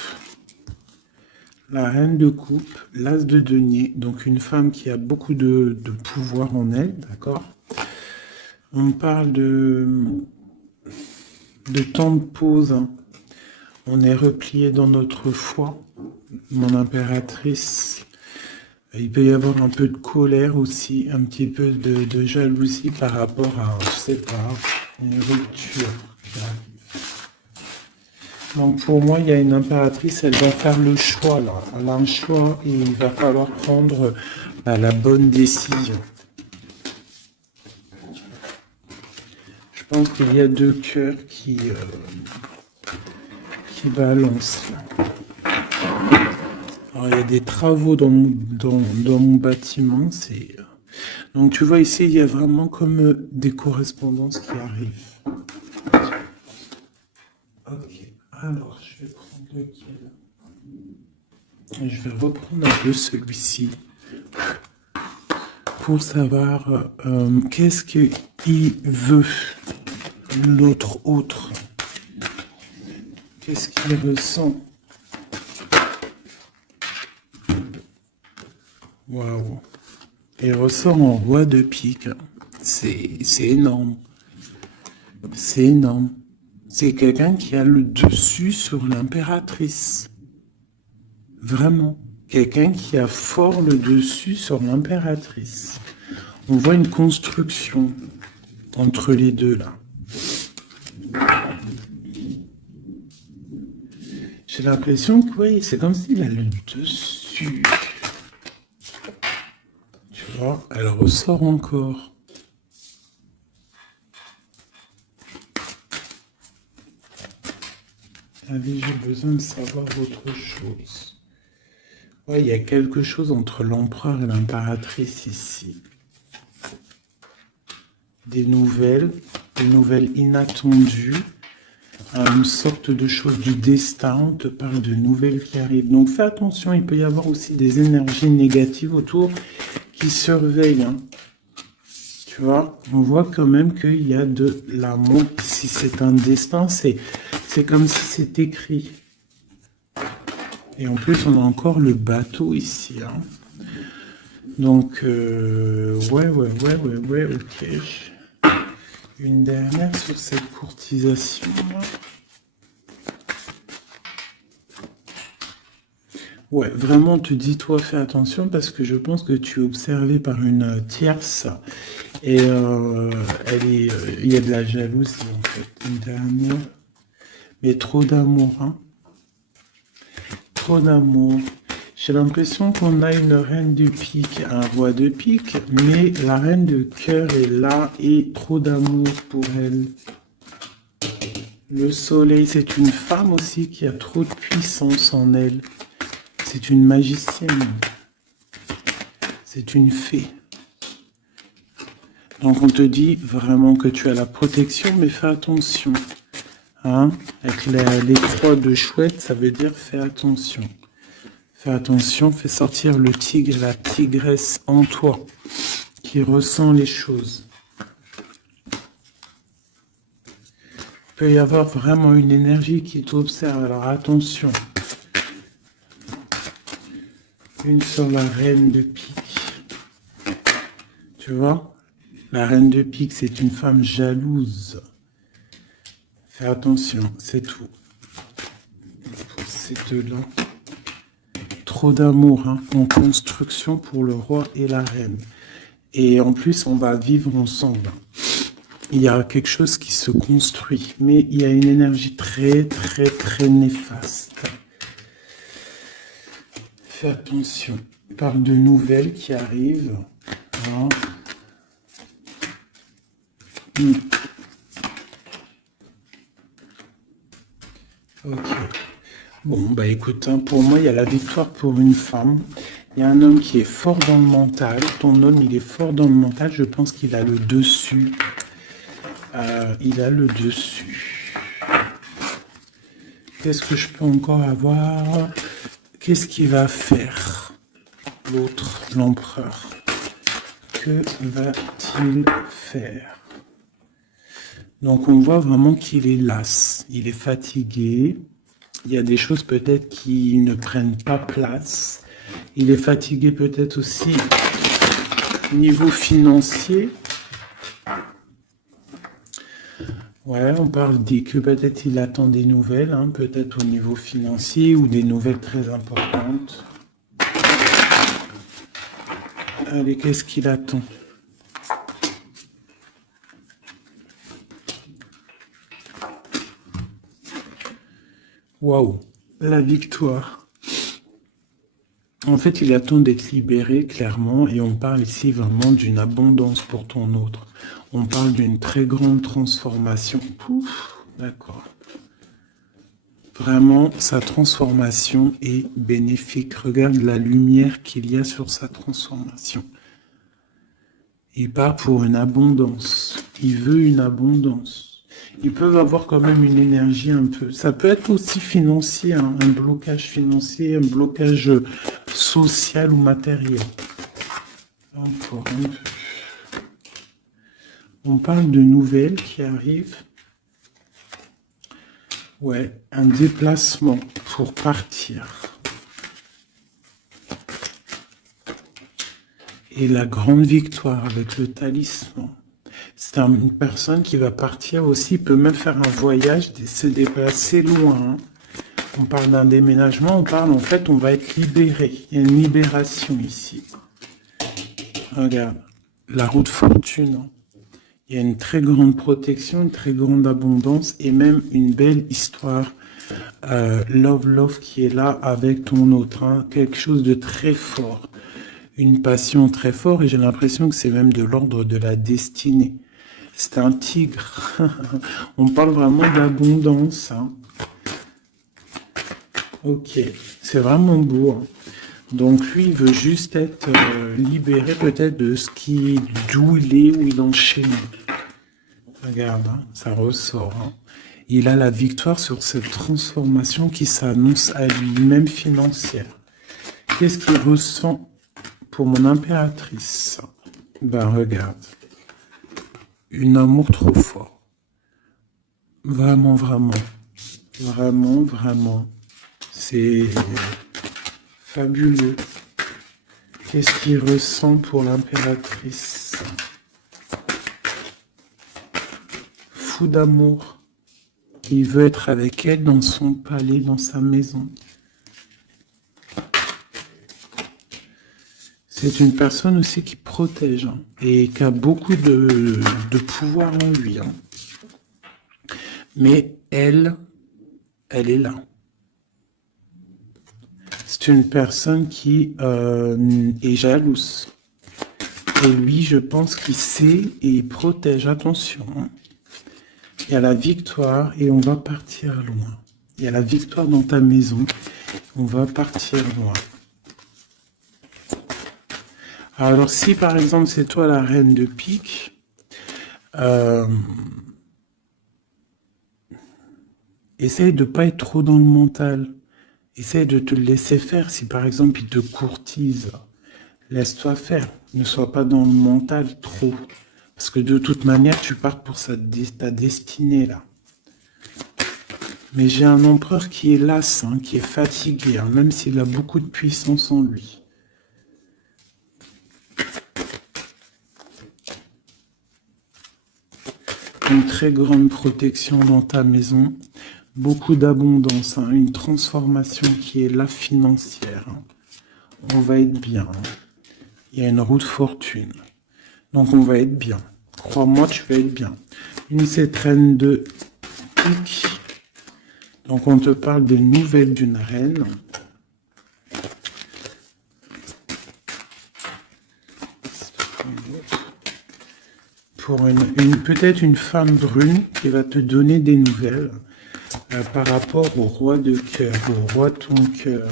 La reine de coupe, l'as de denier, donc une femme qui a beaucoup de pouvoir en elle, d'accord? On parle de temps de pause. On est replié dans notre foi. Mon impératrice, il peut y avoir un peu de colère aussi, un petit peu de jalousie par rapport à, je sais pas, une rupture. Donc pour moi, il y a une impératrice, elle va faire le choix là. Elle a un choix et il va falloir prendre la bonne décision. Je pense qu'il y a deux cœurs qui balancent. Alors, il y a des travaux dans mon bâtiment. Donc tu vois ici, il y a vraiment comme des correspondances qui arrivent. Ok, alors je vais prendre lequel? Je vais reprendre un peu celui-ci pour savoir qu'est-ce qu'il veut, autre. Qu'est-ce qu'il ressent? Waouh! Il ressort en roi de pique. C'est énorme. C'est énorme. C'est quelqu'un qui a le dessus sur l'impératrice. Vraiment. Quelqu'un qui a fort le dessus sur l'impératrice. On voit une construction entre les deux là. J'ai l'impression que, oui, c'est comme s'il a le dessus. Tu vois, elle ressort encore. Allez, j'ai besoin de savoir autre chose. Ouais, il y a quelque chose entre l'empereur et l'impératrice ici. Des nouvelles inattendues, une sorte de chose du destin, on te parle de nouvelles qui arrivent. Donc fais attention, il peut y avoir aussi des énergies négatives autour qui surveillent. Hein. Tu vois, on voit quand même qu'il y a de l'amour. Si c'est un destin, c'est comme si c'est écrit. Et en plus, on a encore le bateau ici. Hein. Donc, ouais, ok. Une dernière sur cette courtisation. Ouais, vraiment, te dis, toi, fais attention parce que je pense que tu es observé par une tierce et il y a de la jalousie en fait. Une dernière, mais trop d'amour, hein. Trop d'amour. J'ai l'impression qu'on a une reine de pique, un roi de pique, mais la reine de cœur est là et trop d'amour pour elle. Le soleil, c'est une femme aussi qui a trop de puissance en elle. C'est une magicienne. C'est une fée. Donc on te dit vraiment que tu as la protection, mais fais attention. Hein? Avec les trois de chouette, ça veut dire fais attention. Fais attention, fais sortir le tigre, la tigresse en toi, qui ressent les choses. Il peut y avoir vraiment une énergie qui t'observe, alors attention. Une sur la reine de pique. Tu vois? La reine de pique, c'est une femme jalouse. Fais attention, c'est tout. Pour ces deux-là. Trop d'amour, hein, en construction pour le roi et la reine. Et en plus, on va vivre ensemble. Il y a quelque chose qui se construit, mais il y a une énergie très néfaste. Fais attention. On parle de nouvelles qui arrivent. Hein. Ok. Bon, bah écoute, hein, pour moi, il y a la victoire pour une femme. Il y a un homme qui est fort dans le mental. Ton homme, il est fort dans le mental. Je pense qu'il a le dessus. Il a le dessus. Qu'est-ce que je peux encore avoir? Qu'est-ce qu'il va faire? L'autre, l'empereur. Que va-t-il faire? Donc on voit vraiment qu'il est las. Il est fatigué. Il y a des choses peut-être qui ne prennent pas place. Il est fatigué peut-être aussi au niveau financier. Ouais, on parle que peut-être il attend des nouvelles, hein, peut-être au niveau financier ou des nouvelles très importantes. Allez, qu'est-ce qu'il attend? Waouh, la victoire. En fait, il attend d'être libéré, clairement, et on parle ici vraiment d'une abondance pour ton autre. On parle d'une très grande transformation. Pouf, d'accord. Vraiment, sa transformation est bénéfique. Regarde la lumière qu'il y a sur sa transformation. Il part pour une abondance. Il veut une abondance. Ils peuvent avoir quand même une énergie un peu. Ça peut être aussi financier, hein, un blocage financier, un blocage social ou matériel. Encore un peu. On parle de nouvelles qui arrivent. Ouais, un déplacement pour partir. Et la grande victoire avec le talisman. C'est une personne qui va partir aussi, peut même faire un voyage, se déplacer loin. Hein. On parle d'un déménagement, on parle en fait, on va être libéré. Il y a une libération ici. Regarde, la roue de fortune. Hein. Il y a une très grande protection, une très grande abondance et même une belle histoire Love qui est là avec ton autre, hein. Quelque chose de très fort, une passion très forte, et j'ai l'impression que c'est même de l'ordre de la destinée. C'est un tigre. On parle vraiment d'abondance, hein. Ok, c'est vraiment beau, hein. Donc lui, il veut juste être libéré peut-être de ce qui, d'où il est, où il est enchaîné. Regarde, hein, ça ressort, hein. Il a la victoire sur cette transformation qui s'annonce à lui-même financière. Qu'est-ce qu'il ressent pour mon impératrice? Ben regarde, un amour trop fort. Vraiment, vraiment, vraiment, vraiment. C'est fabuleux. Qu'est-ce qu'il ressent pour l'impératrice? Fou d'amour. Il veut être avec elle dans son palais, dans sa maison. C'est une personne aussi qui protège, hein, et qui a beaucoup de pouvoir en lui, hein. Mais elle est là. C'est une personne qui est jalouse. Et lui, je pense qu'il sait et il protège. Attention, hein. Il y a la victoire et on va partir loin. Il y a la victoire dans ta maison. On va partir loin. Alors si par exemple c'est toi la reine de pique, essaye de pas être trop dans le mental. Essaye de te laisser faire. Si par exemple il te courtise, laisse-toi faire. Ne sois pas dans le mental trop. Parce que de toute manière, tu pars pour ta destinée, là. Mais j'ai un empereur qui est las, hein, qui est fatigué, hein, même s'il a beaucoup de puissance en lui. Une très grande protection dans ta maison. Beaucoup d'abondance, hein, une transformation qui est là financière, hein. On va être bien, hein. Il y a une roue de fortune. Donc on va être bien. Crois-moi, tu vas être bien. Une cette reine de pique. Donc on te parle des nouvelles d'une reine. Pour peut-être une femme brune qui va te donner des nouvelles par rapport au roi de cœur, au roi de ton cœur.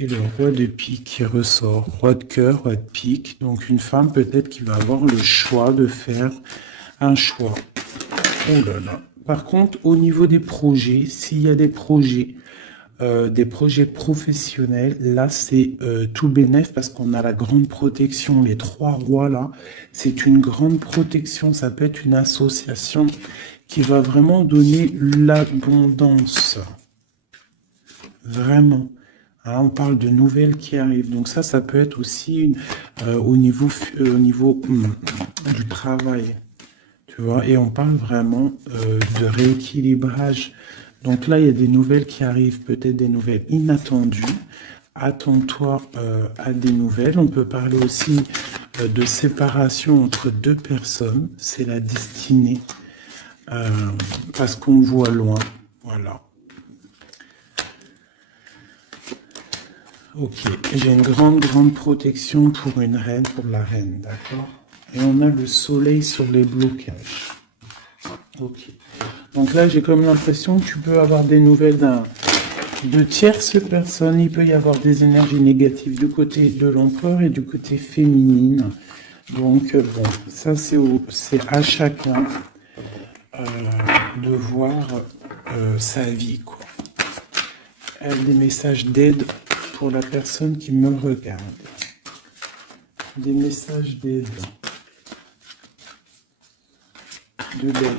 Et le roi de pique qui ressort, roi de cœur, roi de pique. Donc une femme peut-être qui va avoir le choix de faire un choix. Oh là là. Par contre, au niveau des projets, s'il y a des projets professionnels, là c'est tout bénef parce qu'on a la grande protection. Les trois rois là, c'est une grande protection. Ça peut être une association qui va vraiment donner l'abondance. Vraiment. Hein, on parle de nouvelles qui arrivent. Donc ça peut être aussi au niveau du travail. Tu vois, et on parle vraiment de rééquilibrage. Donc là, il y a des nouvelles qui arrivent, peut-être des nouvelles inattendues. Attends-toi à des nouvelles. On peut parler aussi de séparation entre deux personnes. C'est la destinée. Parce qu'on voit loin. Voilà. Ok, j'ai une grande protection pour une reine, pour la reine, d'accord? Et on a le soleil sur les blocages. Ok. Donc là, j'ai comme l'impression que tu peux avoir des nouvelles de tierces personnes. Il peut y avoir des énergies négatives du côté de l'empereur et du côté féminine. Donc, bon, ça, c'est à chacun de voir sa vie, quoi. Des messages d'aide pour la personne qui me regarde. Des messages d'aide. De l'aide.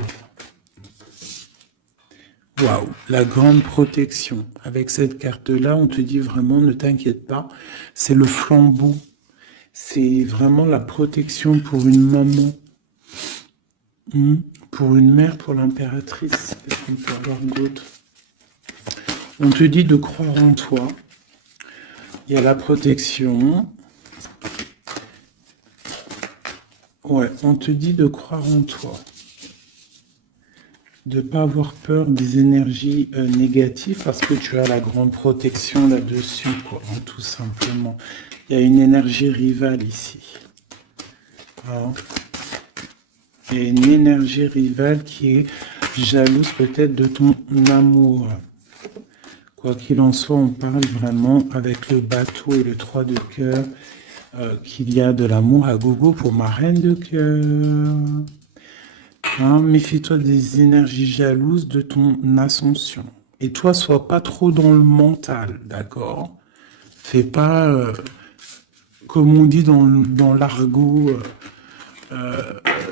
Waouh, la grande protection. Avec cette carte-là, on te dit vraiment, ne t'inquiète pas, c'est le flambeau. C'est vraiment la protection pour une maman, pour une mère, pour l'impératrice. Qu'est-ce qu'on peut avoir d'autre? On te dit de croire en toi. Il y a la protection. Ouais, on te dit de croire en toi. de pas avoir peur des énergies négatives parce que tu as la grande protection là-dessus, quoi, hein, tout simplement. Il y a une énergie rivale ici. Hein. Il y a une énergie rivale qui est jalouse peut-être de ton amour. Quoi qu'il en soit, on parle vraiment avec le bateau et le 3 de cœur qu'il y a de l'amour à gogo pour ma reine de cœur. Hein, méfie-toi des énergies jalouses de ton ascension. Et toi, sois pas trop dans le mental, d'accord? Fais pas, comme on dit dans l'argot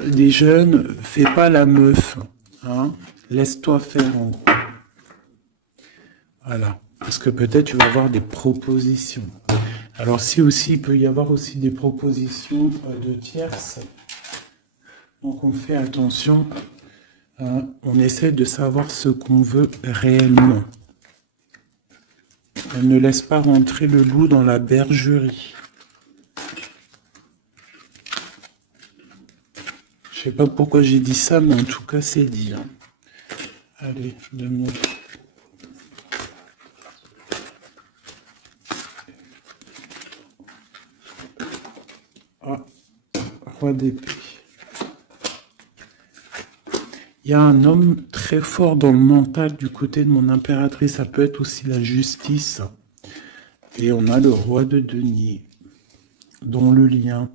des jeunes, fais pas la meuf. Hein? Laisse-toi faire en gros. Voilà. Parce que peut-être tu vas avoir des propositions. Alors si aussi, il peut y avoir aussi des propositions de tierces. Donc on fait attention. Hein, on essaie de savoir ce qu'on veut réellement. Elle ne laisse pas rentrer le loup dans la bergerie. Je sais pas pourquoi j'ai dit ça, mais en tout cas c'est dit. Hein. Allez, 2 minutes. Ah, roi d'épée. Il y a un homme très fort dans le mental du côté de mon impératrice. Ça peut être aussi la justice. Et on a le roi de denier, dont le lien.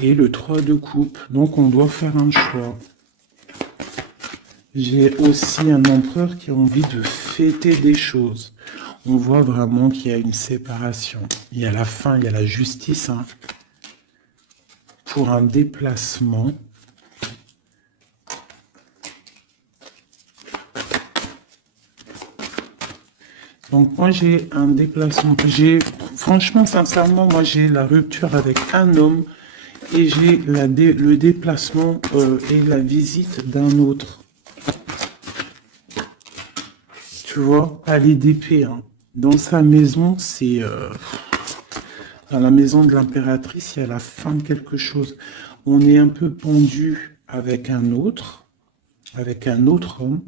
Et le 3 de coupe. Donc on doit faire un choix. J'ai aussi un empereur qui a envie de fêter des choses. On voit vraiment qu'il y a une séparation. Il y a la fin, il y a la justice. Hein, pour un déplacement. Donc moi j'ai un déplacement, franchement sincèrement moi j'ai la rupture avec un homme et j'ai le déplacement et la visite d'un autre. Tu vois, palais d'épée, hein. Dans sa maison, c'est dans la maison de l'impératrice, il y a la fin de quelque chose. On est un peu pendu avec un autre homme.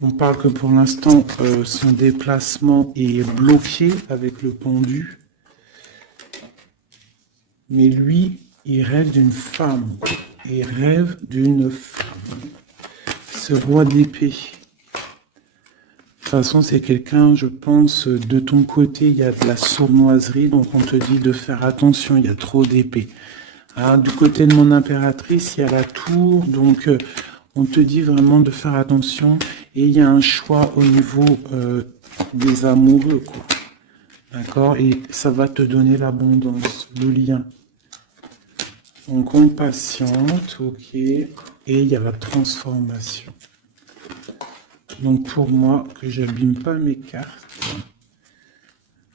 On parle que pour l'instant, son déplacement est bloqué avec le pendu. Mais lui, il rêve d'une femme. Il rêve d'une femme. Ce roi d'épée. De toute façon, c'est quelqu'un, je pense, de ton côté, il y a de la sournoiserie. Donc, on te dit de faire attention, il y a trop d'épées. Hein, du côté de mon impératrice, il y a la tour. Donc, on te dit vraiment de faire attention. Et il y a un choix au niveau des amoureux, quoi. D'accord? Et ça va te donner l'abondance, le lien. Donc, on patiente, ok. Et il y a la transformation. Donc, pour moi, que j'abîme pas mes cartes,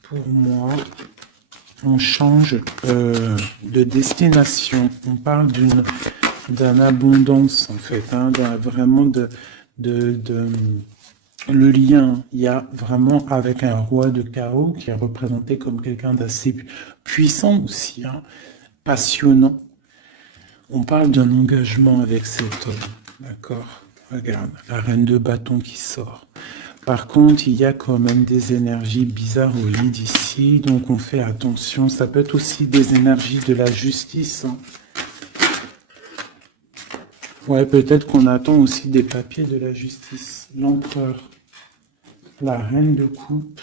pour moi, on change de destination. On parle d'une abondance, en fait, hein, vraiment le lien, il y a vraiment avec un roi de chaos qui est représenté comme quelqu'un d'assez puissant aussi, hein, passionnant. On parle d'un engagement avec cet homme, d'accord? Regarde, la reine de bâton qui sort. Par contre, il y a quand même des énergies bizarres au lit ici, donc on fait attention. Ça peut être aussi des énergies de la justice, hein. Ouais, peut-être qu'on attend aussi des papiers de la justice. L'empereur, la reine de coupe.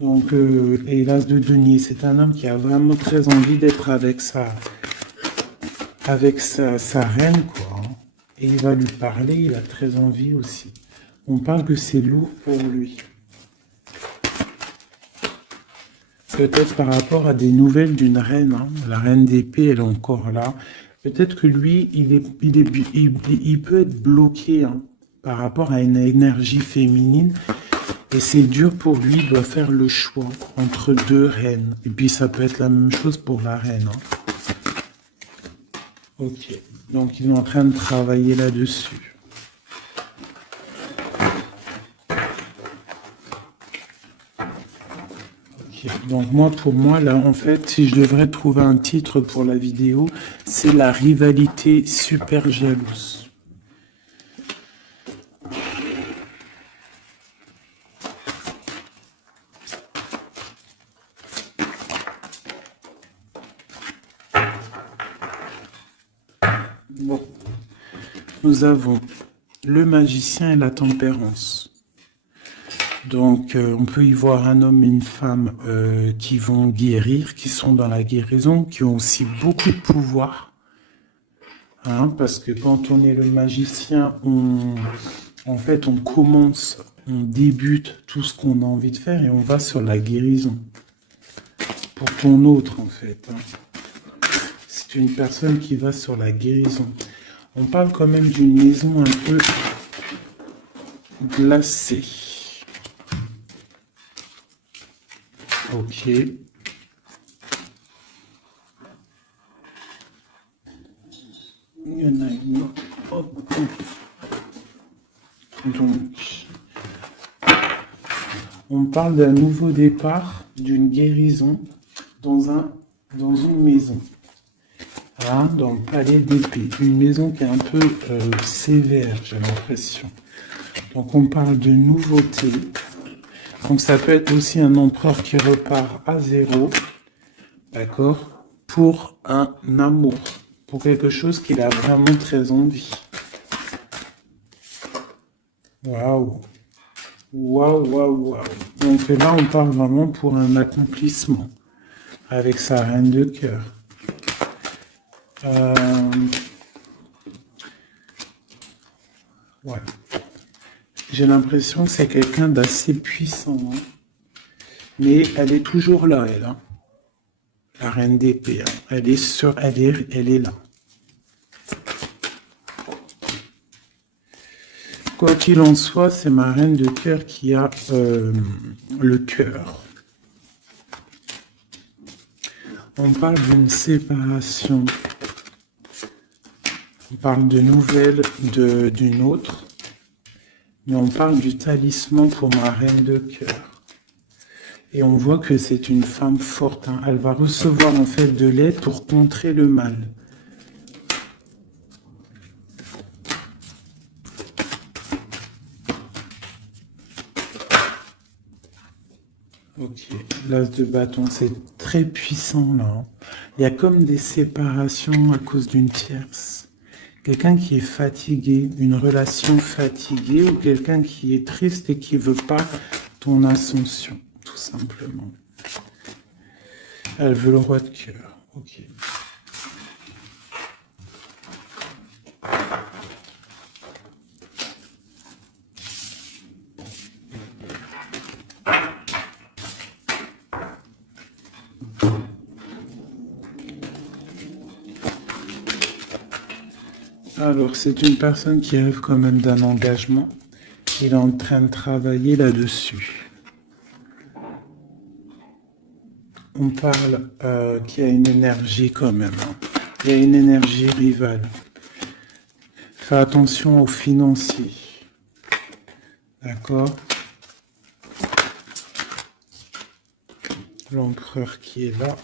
Donc, et l'as de denier, c'est un homme qui a vraiment très envie d'être avec sa reine, quoi. Hein. Et il va lui parler, il a très envie aussi. On parle que c'est lourd pour lui. Peut-être par rapport à des nouvelles d'une reine, hein. La reine d'épée, elle est encore là. Peut-être que lui, il peut être bloqué, hein, par rapport à une énergie féminine. Et c'est dur pour lui, il doit faire le choix entre deux reines. Et puis ça peut être la même chose pour la reine. Hein. Ok, donc ils sont en train de travailler là-dessus. Ok. Donc moi, pour moi, là, en fait, si je devrais trouver un titre pour la vidéo, c'est la rivalité super jalouse. Bon, nous avons le magicien et la tempérance. Donc, on peut y voir un homme et une femme qui vont guérir, qui sont dans la guérison, qui ont aussi beaucoup de pouvoir. Hein, parce que quand on est le magicien, en fait, on commence, on débute tout ce qu'on a envie de faire et on va sur la guérison. Pour ton autre, en fait. Hein. C'est une personne qui va sur la guérison. On parle quand même d'une maison un peu glacée. Ok. Il y en a une autre. Hop. Donc, on parle d'un nouveau départ, d'une guérison dans une maison. Hein, dans le palais d'épée. Une maison qui est un peu sévère, j'ai l'impression. Donc, on parle de nouveauté. Donc, ça peut être aussi un empereur qui repart à zéro. D'accord? Pour un amour. Pour quelque chose qu'il a vraiment très envie. Waouh! Waouh, waouh, waouh. Donc là, on parle vraiment pour un accomplissement. Avec sa reine de cœur. Ouais. J'ai l'impression que c'est quelqu'un d'assez puissant. Hein. Mais elle est toujours là, elle. Hein. La reine d'épée. Hein. Elle est là. Quoi qu'il en soit, c'est ma reine de cœur qui a le cœur. On parle d'une séparation. On parle de nouvelles d'une autre. Mais on parle du talisman pour ma reine de cœur. Et on voit que c'est une femme forte. Hein. Elle va recevoir en fait de l'aide pour contrer le mal. Ok, l'as de bâton, c'est très puissant là. Hein. Il y a comme des séparations à cause d'une tierce. Quelqu'un qui est fatigué, une relation fatiguée ou quelqu'un qui est triste et qui veut pas ton ascension, tout simplement. Elle veut le roi de cœur. Ok. Alors, c'est une personne qui rêve quand même d'un engagement. Il est en train de travailler là-dessus. On parle qu'il y a une énergie quand même. Hein. Il y a une énergie rivale. Fais attention aux financiers. D'accord? L'empereur qui est là.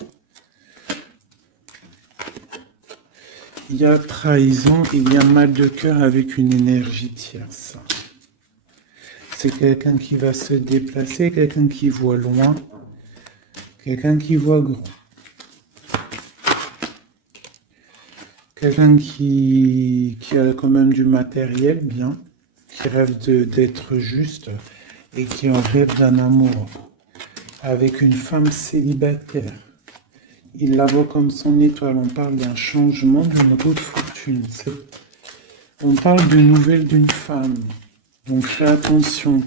Il y a trahison, il y a mal de cœur avec une énergie tierce. C'est quelqu'un qui va se déplacer, quelqu'un qui voit loin, quelqu'un qui voit grand. Quelqu'un qui a quand même du matériel bien, qui rêve d'être juste et qui en rêve d'un amour avec une femme célibataire. Il la voit comme son étoile. On parle d'un changement, d'une roue de fortune. On parle d'une nouvelle d'une femme. Donc fais attention.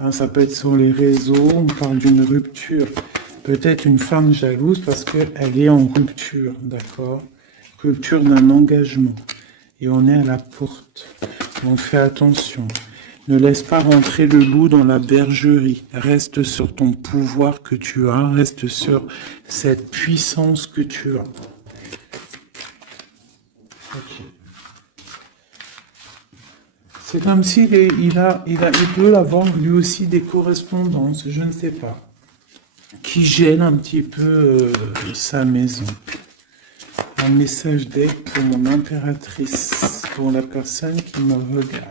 Hein, ça peut être sur les réseaux. On parle d'une rupture. Peut-être une femme jalouse parce qu'elle est en rupture. D'accord? Rupture d'un engagement. Et on est à la porte. Donc fais attention. Ne laisse pas rentrer le loup dans la bergerie. Reste sur ton pouvoir que tu as. Reste sur cette puissance que tu as. Okay. C'est comme s'il il peut avoir lui aussi des correspondances, je ne sais pas, qui gêne un petit peu sa maison. Un message d'aide pour mon impératrice, pour la personne qui me regarde.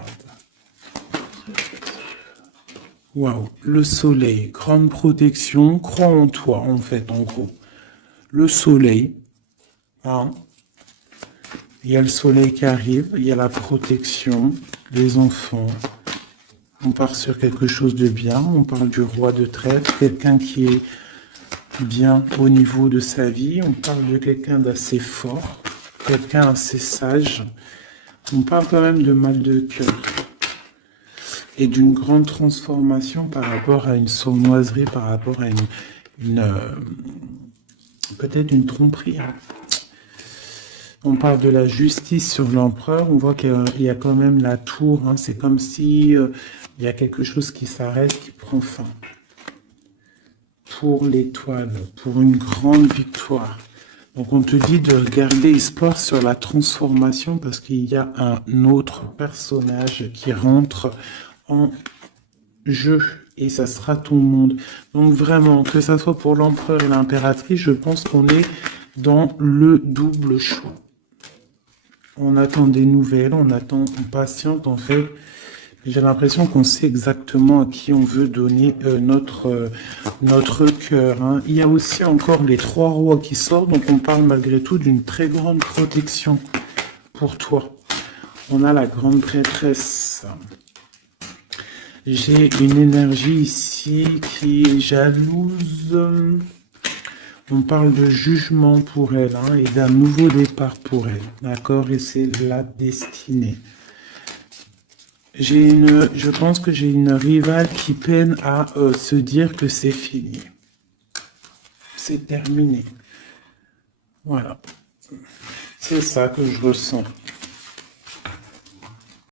Waouh, le soleil, grande protection, crois en toi en fait, en gros. Le soleil, hein. Il y a le soleil qui arrive, il y a la protection, les enfants. On part sur quelque chose de bien, on parle du roi de trèfle, quelqu'un qui est bien au niveau de sa vie, on parle de quelqu'un d'assez fort, quelqu'un assez sage. On parle quand même de mal de cœur et d'une grande transformation par rapport à une sournoiserie, par rapport à peut-être une tromperie. Hein. On parle de la justice sur l'empereur, on voit qu'il y a quand même la tour, hein. C'est comme si il y a quelque chose qui s'arrête, qui prend fin. Pour l'étoile, pour une grande victoire. Donc on te dit de garder espoir sur la transformation parce qu'il y a un autre personnage qui rentre en jeu et ça sera ton monde. Donc vraiment, que ça soit pour l'empereur et l'impératrice, je pense qu'on est dans le double choix. On attend des nouvelles, on patiente en fait. J'ai l'impression qu'on sait exactement à qui on veut donner notre cœur. Hein. Il y a aussi encore les 3 rois qui sortent, donc on parle malgré tout d'une très grande protection pour toi. On a la grande prêtresse. J'ai une énergie ici qui est jalouse. On parle de jugement pour elle hein, et d'un nouveau départ pour elle. D'accord? Et c'est la destinée. Je pense que j'ai une rivale qui peine à se dire que c'est fini. C'est terminé. Voilà. C'est ça que je ressens.